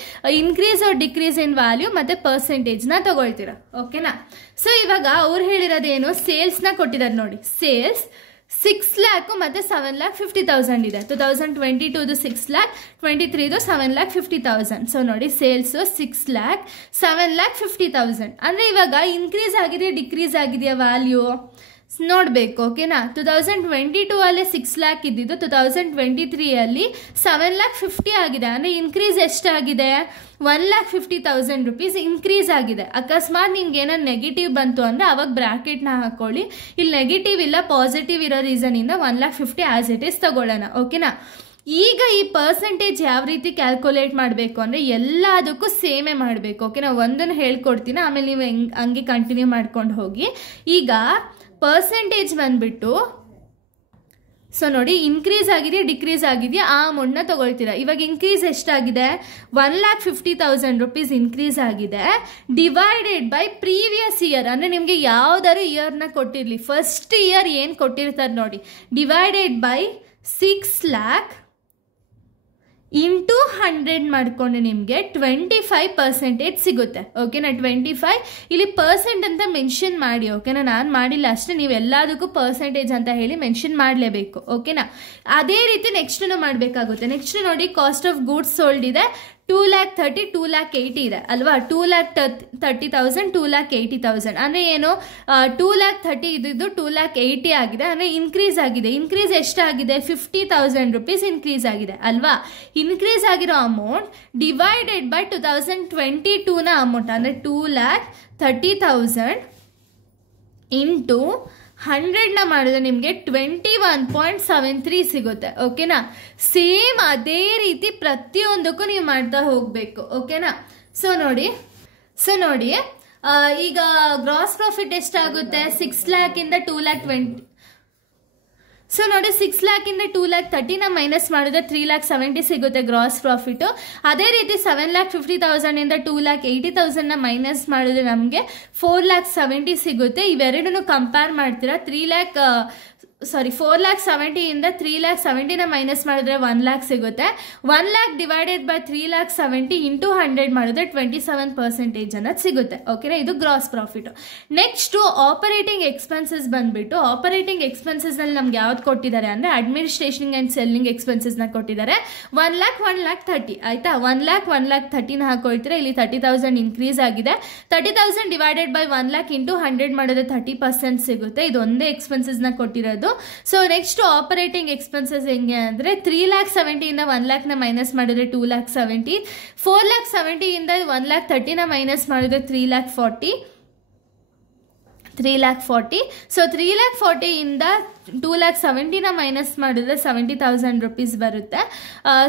increase or decrease in value ಮತ್ತು ಪರ್ಸೆಂಟೇಜ್ನ ತಗೊಳ್ತೀರಾ. ಓಕೆನಾ. ಸೊ ಇವಾಗ ಅವ್ರು ಹೇಳಿರೋದೇನು, ಸೇಲ್ಸ್ನ ಕೊಟ್ಟಿದ್ದಾರೆ ನೋಡಿ. ಸೇಲ್ಸ್ 6 lakh ಮತ್ತು 7,50,000 ಇದೆ. 2022 6 lakh, 23 7,50,000. ಸೊ ನೋಡಿ, ಸೇಲ್ಸು 6 lakh, 7,50,000. ಅಂದರೆ ಇವಾಗ ಇನ್ಕ್ರೀಸ್ ಆಗಿದೆ, ಡಿಕ್ರೀಸ್ ಆಗಿದೆಯಾ ವ್ಯಾಲ್ಯೂ ನೋಡಬೇಕು. ಓಕೆನಾ. 2022 ಅಲ್ಲಿ 6 lakh ಇದ್ದಿದ್ದು 2023 ಅಲ್ಲಿ 7,50,000 ಆಗಿದೆ. ಅಂದರೆ ಇನ್ಕ್ರೀಸ್ ಎಷ್ಟಾಗಿದೆ, 1,50,000 ರೂಪೀಸ್ ಇನ್ಕ್ರೀಸ್ ಆಗಿದೆ. ಅಕಸ್ಮಾತ್ ನಿಮ್ಗೆ ಏನೋ ನೆಗೆಟಿವ್ ಬಂತು ಅಂದರೆ ಅವಾಗ ಬ್ರ್ಯಾಕೆಟ್ನ ಹಾಕೊಳ್ಳಿ. ಇಲ್ಲಿ ನೆಗೆಟಿವ್ ಇಲ್ಲ, ಪಾಸಿಟಿವ್ ಇರೋ ರೀಸನಿಂದ 1,50,000 ಆಸ್ ಇಟ್ ಈಸ್ ತಗೊಳ್ಳೋಣ. ಓಕೆನಾ. ಈಗ ಈ ಪರ್ಸೆಂಟೇಜ್ ಯಾವ ರೀತಿ ಕ್ಯಾಲ್ಕುಲೇಟ್ ಮಾಡಬೇಕು ಅಂದರೆ, ಎಲ್ಲದಕ್ಕೂ ಸೇಮೇ ಮಾಡಬೇಕು. ಓಕೆನಾ. ಒಂದನ್ನು ಹೇಳ್ಕೊಡ್ತೀನಿ, ಆಮೇಲೆ ನೀವು ಹಂಗೆ ಕಂಟಿನ್ಯೂ ಮಾಡ್ಕೊಂಡು ಹೋಗಿ. ಈಗ ಪರ್ಸೆಂಟೇಜ್ ಬಂದ್ಬಿಟ್ಟು, ಸೊ ನೋಡಿ, ಇನ್ಕ್ರೀಸ್ ಆಗಿದೆಯಾ ಡಿಕ್ರೀಸ್ ಆಗಿದೆಯಾ ಆ ಅಮೌಂಟ್ನ ತೊಗೊಳ್ತೀರಾ. ಇವಾಗ ಇನ್ಕ್ರೀಸ್ ಎಷ್ಟಾಗಿದೆ, 1,50,000 ರೂಪೀಸ್ ಇನ್ಕ್ರೀಸ್ ಆಗಿದೆ. ಡಿವೈಡೆಡ್ ಬೈ ಪ್ರೀವಿಯಸ್ ಇಯರ್, ಅಂದರೆ ನಿಮಗೆ ಯಾವ್ದಾದ್ರು ಇಯರ್ನ ಕೊಟ್ಟಿರಲಿ, ಫಸ್ಟ್ ಇಯರ್ ಏನು ಕೊಟ್ಟಿರ್ತಾರೆ ನೋಡಿ, ಡಿವೈಡೆಡ್ ಬೈ 6 lakh ಇಂಟು 100 ಮಾಡಿಕೊಂಡು ನಿಮಗೆ 25% ಸಿಗುತ್ತೆ. ಓಕೆನಾ. 25 ಇಲ್ಲಿ ಪರ್ಸೆಂಟ್ ಅಂತ ಮೆನ್ಷನ್ ಮಾಡಿ. ಓಕೆನಾ. ನಾನು ಮಾಡಿಲ್ಲ ಅಷ್ಟೇ, ನೀವು ಎಲ್ಲದಕ್ಕೂ ಪರ್ಸೆಂಟೇಜ್ ಅಂತ ಹೇಳಿ ಮೆನ್ಷನ್ ಮಾಡಲೇಬೇಕು. ಓಕೆನಾ. ಅದೇ ರೀತಿ ನೆಕ್ಸ್ಟನ್ನು ಮಾಡಬೇಕಾಗುತ್ತೆ. ನೆಕ್ಸ್ಟ್ ನೋಡಿ, ಕಾಸ್ಟ್ ಆಫ್ ಗೂಡ್ಸ್ ಸೋಲ್ಡ್ ಇದೆ 2,30,000, 2,80,000 ಇದೆ ಅಲ್ವಾ. 2,30,000, 2,80,000 ಅಂದರೆ ಏನು, 2,30,000 ಇದ್ದಿದ್ದು 2,80,000 ಆಗಿದೆ. ಅಂದರೆ ಇನ್ಕ್ರೀಸ್ ಆಗಿದೆ. ಇನ್ಕ್ರೀಸ್ ಎಷ್ಟಾಗಿದೆ, 50,000 ರೂಪೀಸ್ ಇನ್ಕ್ರೀಸ್ ಆಗಿದೆ ಅಲ್ವಾ. ಇನ್ಕ್ರೀಸ್ ಆಗಿರೋ ಅಮೌಂಟ್ ಡಿವೈಡೆಡ್ ಬೈ 2022ನ ಅಮೌಂಟ್, ಅಂದರೆ 2,30,000 ಇಂಟು 100ನ ಮಾಡಿದ್ರೆ ನಿಮಗೆ 21.73 ಸಿಗುತ್ತೆ. ಓಕೆನಾ. ಸೇಮ್ ಅದೇ ರೀತಿ ಪ್ರತಿಯೊಂದಕ್ಕೂ ನೀವು ಮಾಡ್ತಾ ಹೋಗಬೇಕು. ಓಕೆನಾ. ಸೊ ನೋಡಿ, ಈಗ ಗ್ರಾಸ್ ಪ್ರಾಫಿಟ್ ಎಷ್ಟಾಗುತ್ತೆ, 6 lakh ಇಂದ 2,20,000. ಸೊ ನೋಡಿ, 6 lakh ಇಂದ 2,30,000ನ ಮೈನಸ್ ಮಾಡಿದ್ರೆ 3,70,000 ಸಿಗುತ್ತೆ ಗ್ರಾಸ್ ಪ್ರಾಫಿಟು. ಅದೇ ರೀತಿ 7,50,000 ಇಂದ 2,80,000ನ ಮೈನಸ್ ಮಾಡಿದ್ರೆ ನಮಗೆ 4,70,000 ಸಿಗುತ್ತೆ. ಇವೆರಡನ್ನು ಕಂಪೇರ್ ಮಾಡ್ತೀರಾ. 4,70,000 ಇಂದ 3,70,000ನ ಮೈನಸ್ ಮಾಡಿದ್ರೆ 1 lakh ಸಿಗುತ್ತೆ. 1 lakh ಡಿವೈಡೆಡ್ ಬೈ 3,70,000 ಇಂಟು 100 ಮಾಡಿದ್ರೆ 27% ಅನ್ನೋದು ಸಿಗುತ್ತೆ. ಓಕೆನಾ. ಇದು gross profit. Next operating expenses ಬಂದ್ಬಿಟ್ಟು, ಆಪರೇಟಿಂಗ್ ಎಕ್ಸ್ಪೆನ್ಸಸ್ನಲ್ಲಿ ನಮ್ಗೆ ಯಾವ್ದು ಕೊಟ್ಟಿದ್ದಾರೆ ಅಂದರೆ, ಅಡ್ಮಿನಿಸ್ಟ್ರೇಷನ್ ಆ್ಯಂಡ್ ಸೆಲ್ಲಿಂಗ್ ಎಕ್ಸ್ಪೆನ್ಸಸ್ನ ಕೊಟ್ಟಿದ್ದಾರೆ. 1 lakh 1,30,000 ಆಯಿತಾ. 1 lakh 1,30,000ನ ಹಾಕೊಳ್ತೀರಾ. ಇಲ್ಲಿ 30,000 ಇನ್ಕ್ರೀಸ್ ಆಗಿದೆ. 30,000 ಡಿವೈಡೆಡ್ ಬೈ 1 lakh ಇಂಟು 100 ಮಾಡಿದ್ರೆ 30% ಸಿಗುತ್ತೆ. ಇದೊಂದೇ ಎಕ್ಸ್ಪೆನ್ಸಸ್ನ ಕೊಟ್ಟಿರೋದು. ಸೊ ನೆಕ್ಸ್ಟ್ ಆಪರೇಟಿಂಗ್ ಎಕ್ಸ್ಪೆನ್ಸಸ್ ಹೆಂಗೆ ಅಂದರೆ, 3,70,000 ಇಂದ 1 lakh ಮೈನಸ್ ಮಾಡಿದ್ರೆ 2,70,000, 4,70,000 ಇಂದ 1,30,000ನ ಮೈನಸ್ ಮಾಡಿದ್ರೆ 3,40,000, 3,40,000. ಸೊ 3,40,000 ಇಂದ 2,70,000 ಮೈನಸ್ ಮಾಡಿದ್ರೆ 70,000 ರುಪೀಸ್ ಬರುತ್ತೆ.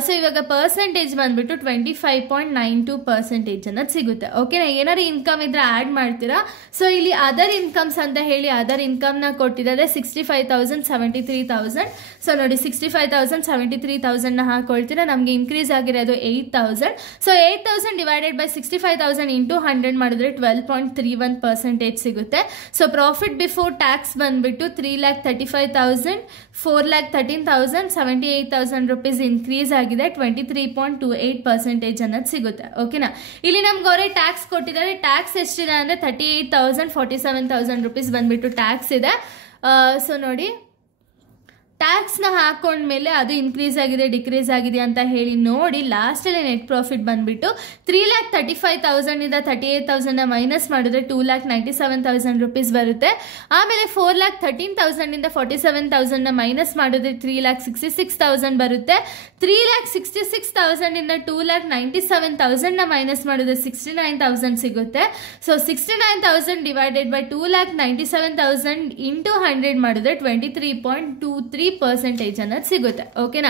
ಸೊ ಇವಾಗ ಪರ್ಸೆಂಟೇಜ್ ಬಂದ್ಬಿಟ್ಟು 25.92% ಅನ್ನೋದು ಸಿಗುತ್ತೆ. ಓಕೆನಾ? ಏನಾದ್ರು ಇನ್ಕಮ್ ಇದ್ರೆ ಆ್ಯಡ್ ಮಾಡ್ತೀರಾ. ಸೊ ಇಲ್ಲಿ ಅದರ್ ಇನ್ಕಮ್ಸ್ ಅಂತ ಹೇಳಿ ಅದರ್ ಇನ್ಕಮ್ನ ಕೊಟ್ಟಿದ್ದಾರೆ 65,000 73,000. ಸೊ ನೋಡಿ 65,000 73,000ನ ಹಾಕೊಳ್ತೀರಾ. ನಮಗೆ ಇನ್ಕ್ರೀಸ್ ಆಗಿರೋದು 8,000. ಸೊ 8,000 ಡಿವೈಡೆಡ್ ಬೈ 65,000 ಇಂಟು 100 ಮಾಡಿದ್ರೆ 12.31% ಸಿಗುತ್ತೆ. ಸೊ ಪ್ರಾಫಿಟ್ ಬಿಫೋರ್ ಟ್ಯಾಕ್ಸ್ ಬಂದ್ಬಿಟ್ಟು 3,35,000 4,13,000 78,000 ರುಪೀಸ್ ಇನ್ಕ್ರೀಸ್ ಆಗಿದೆ. 23.28% ಅನ್ನೋದು ಸಿಗುತ್ತೆ. ಓಕೆನಾ? ಇಲ್ಲಿ ನಮ್ಗೆ ಅವರೇ ಟ್ಯಾಕ್ಸ್ ಕೊಟ್ಟಿದ್ದಾರೆ. ಟ್ಯಾಕ್ಸ್ ಎಷ್ಟಿದೆ ಅಂದರೆ 38,000 47,000 ರುಪೀಸ್ ಬಂದ್ಬಿಟ್ಟು ಟ್ಯಾಕ್ಸ್ ಇದೆ. ಸೊ ನೋಡಿ ಟ್ಯಾಕ್ಸ್ನ ಹಾಕೊಂಡ್ಮೇಲೆ ಅದು ಇನ್ಕ್ರೀಸ್ ಆಗಿದೆ ಡಿಕ್ರೀಸ್ ಆಗಿದೆ ಅಂತ ಹೇಳಿ ನೋಡಿ ಲಾಸ್ಟಲ್ಲಿ ನೆಟ್ ಪ್ರಾಫಿಟ್ ಬಂದ್ಬಿಟ್ಟು 3,35,000 ಇಂದ 38,000ನ ಮೈನಸ್ ಮಾಡಿದ್ರೆ 2,97,000 ರುಪೀಸ್ ಬರುತ್ತೆ. ಆಮೇಲೆ 4,13,000 ಇಂದ 47,000ನ ಮೈನಸ್ ಮಾಡಿದ್ರೆ 3,66,000 ಬರುತ್ತೆ. 3,66,000 ಇಂದ 2,97,000ನ ಮೈನಸ್ ಮಾಡಿದ್ರೆ 69,000 ಸಿಗುತ್ತೆ. ಸೊ 69,000 ಡಿವೈಡೆಡ್ ಬೈ 2,97,000 ಇಂಟು 100 ಮಾಡಿದ್ರೆ 23.23% ಅನ್ನೋದು ಸಿಗುತ್ತೆ. ಓಕೆನಾ?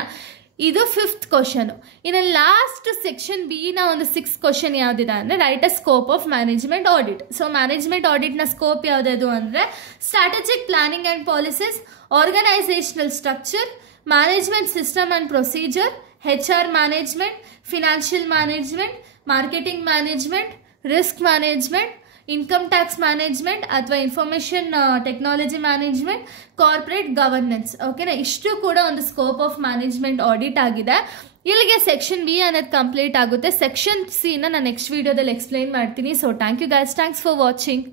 ಇದು 5th ಕ್ವಶನ್. ಇನ್ನು ಲಾಸ್ಟ್ ಸೆಕ್ಷನ್ ಬಿ ನ ಒಂದು 6th ಕ್ವಶನ್ ಯಾವ್ದಿದೆ ಅಂದ್ರೆ write a scope of management audit. So management audit ನ ಸ್ಕೋಪ್ ಯಾವ್ದು ಅಂದ್ರೆ strategic planning and policies, organisational structure, management system and procedure, HR management, financial management, marketing management, risk management, income tax management ಅಥವಾ information technology management, corporate governance. ಓಕೆನಾ? ಇಷ್ಟು ಕೂಡ ಒಂದು ಸ್ಕೋಪ್ ಆಫ್ ಮ್ಯಾನೇಜ್ಮೆಂಟ್ ಆಡಿಟ್ ಆಗಿದೆ. ಇಲ್ಲಿಗೆ ಸೆಕ್ಷನ್ ಬಿ ಅನ್ನೋದು ಕಂಪ್ಲೀಟ್ ಆಗುತ್ತೆ. ಸೆಕ್ಷನ್ ಸಿ ನ ನಾನು ನೆಕ್ಸ್ಟ್ ವಿಡಿಯೋದಲ್ಲಿ ಎಕ್ಸ್ಪ್ಲೈನ್ ಮಾಡ್ತೀನಿ. So thank you guys, thanks for watching.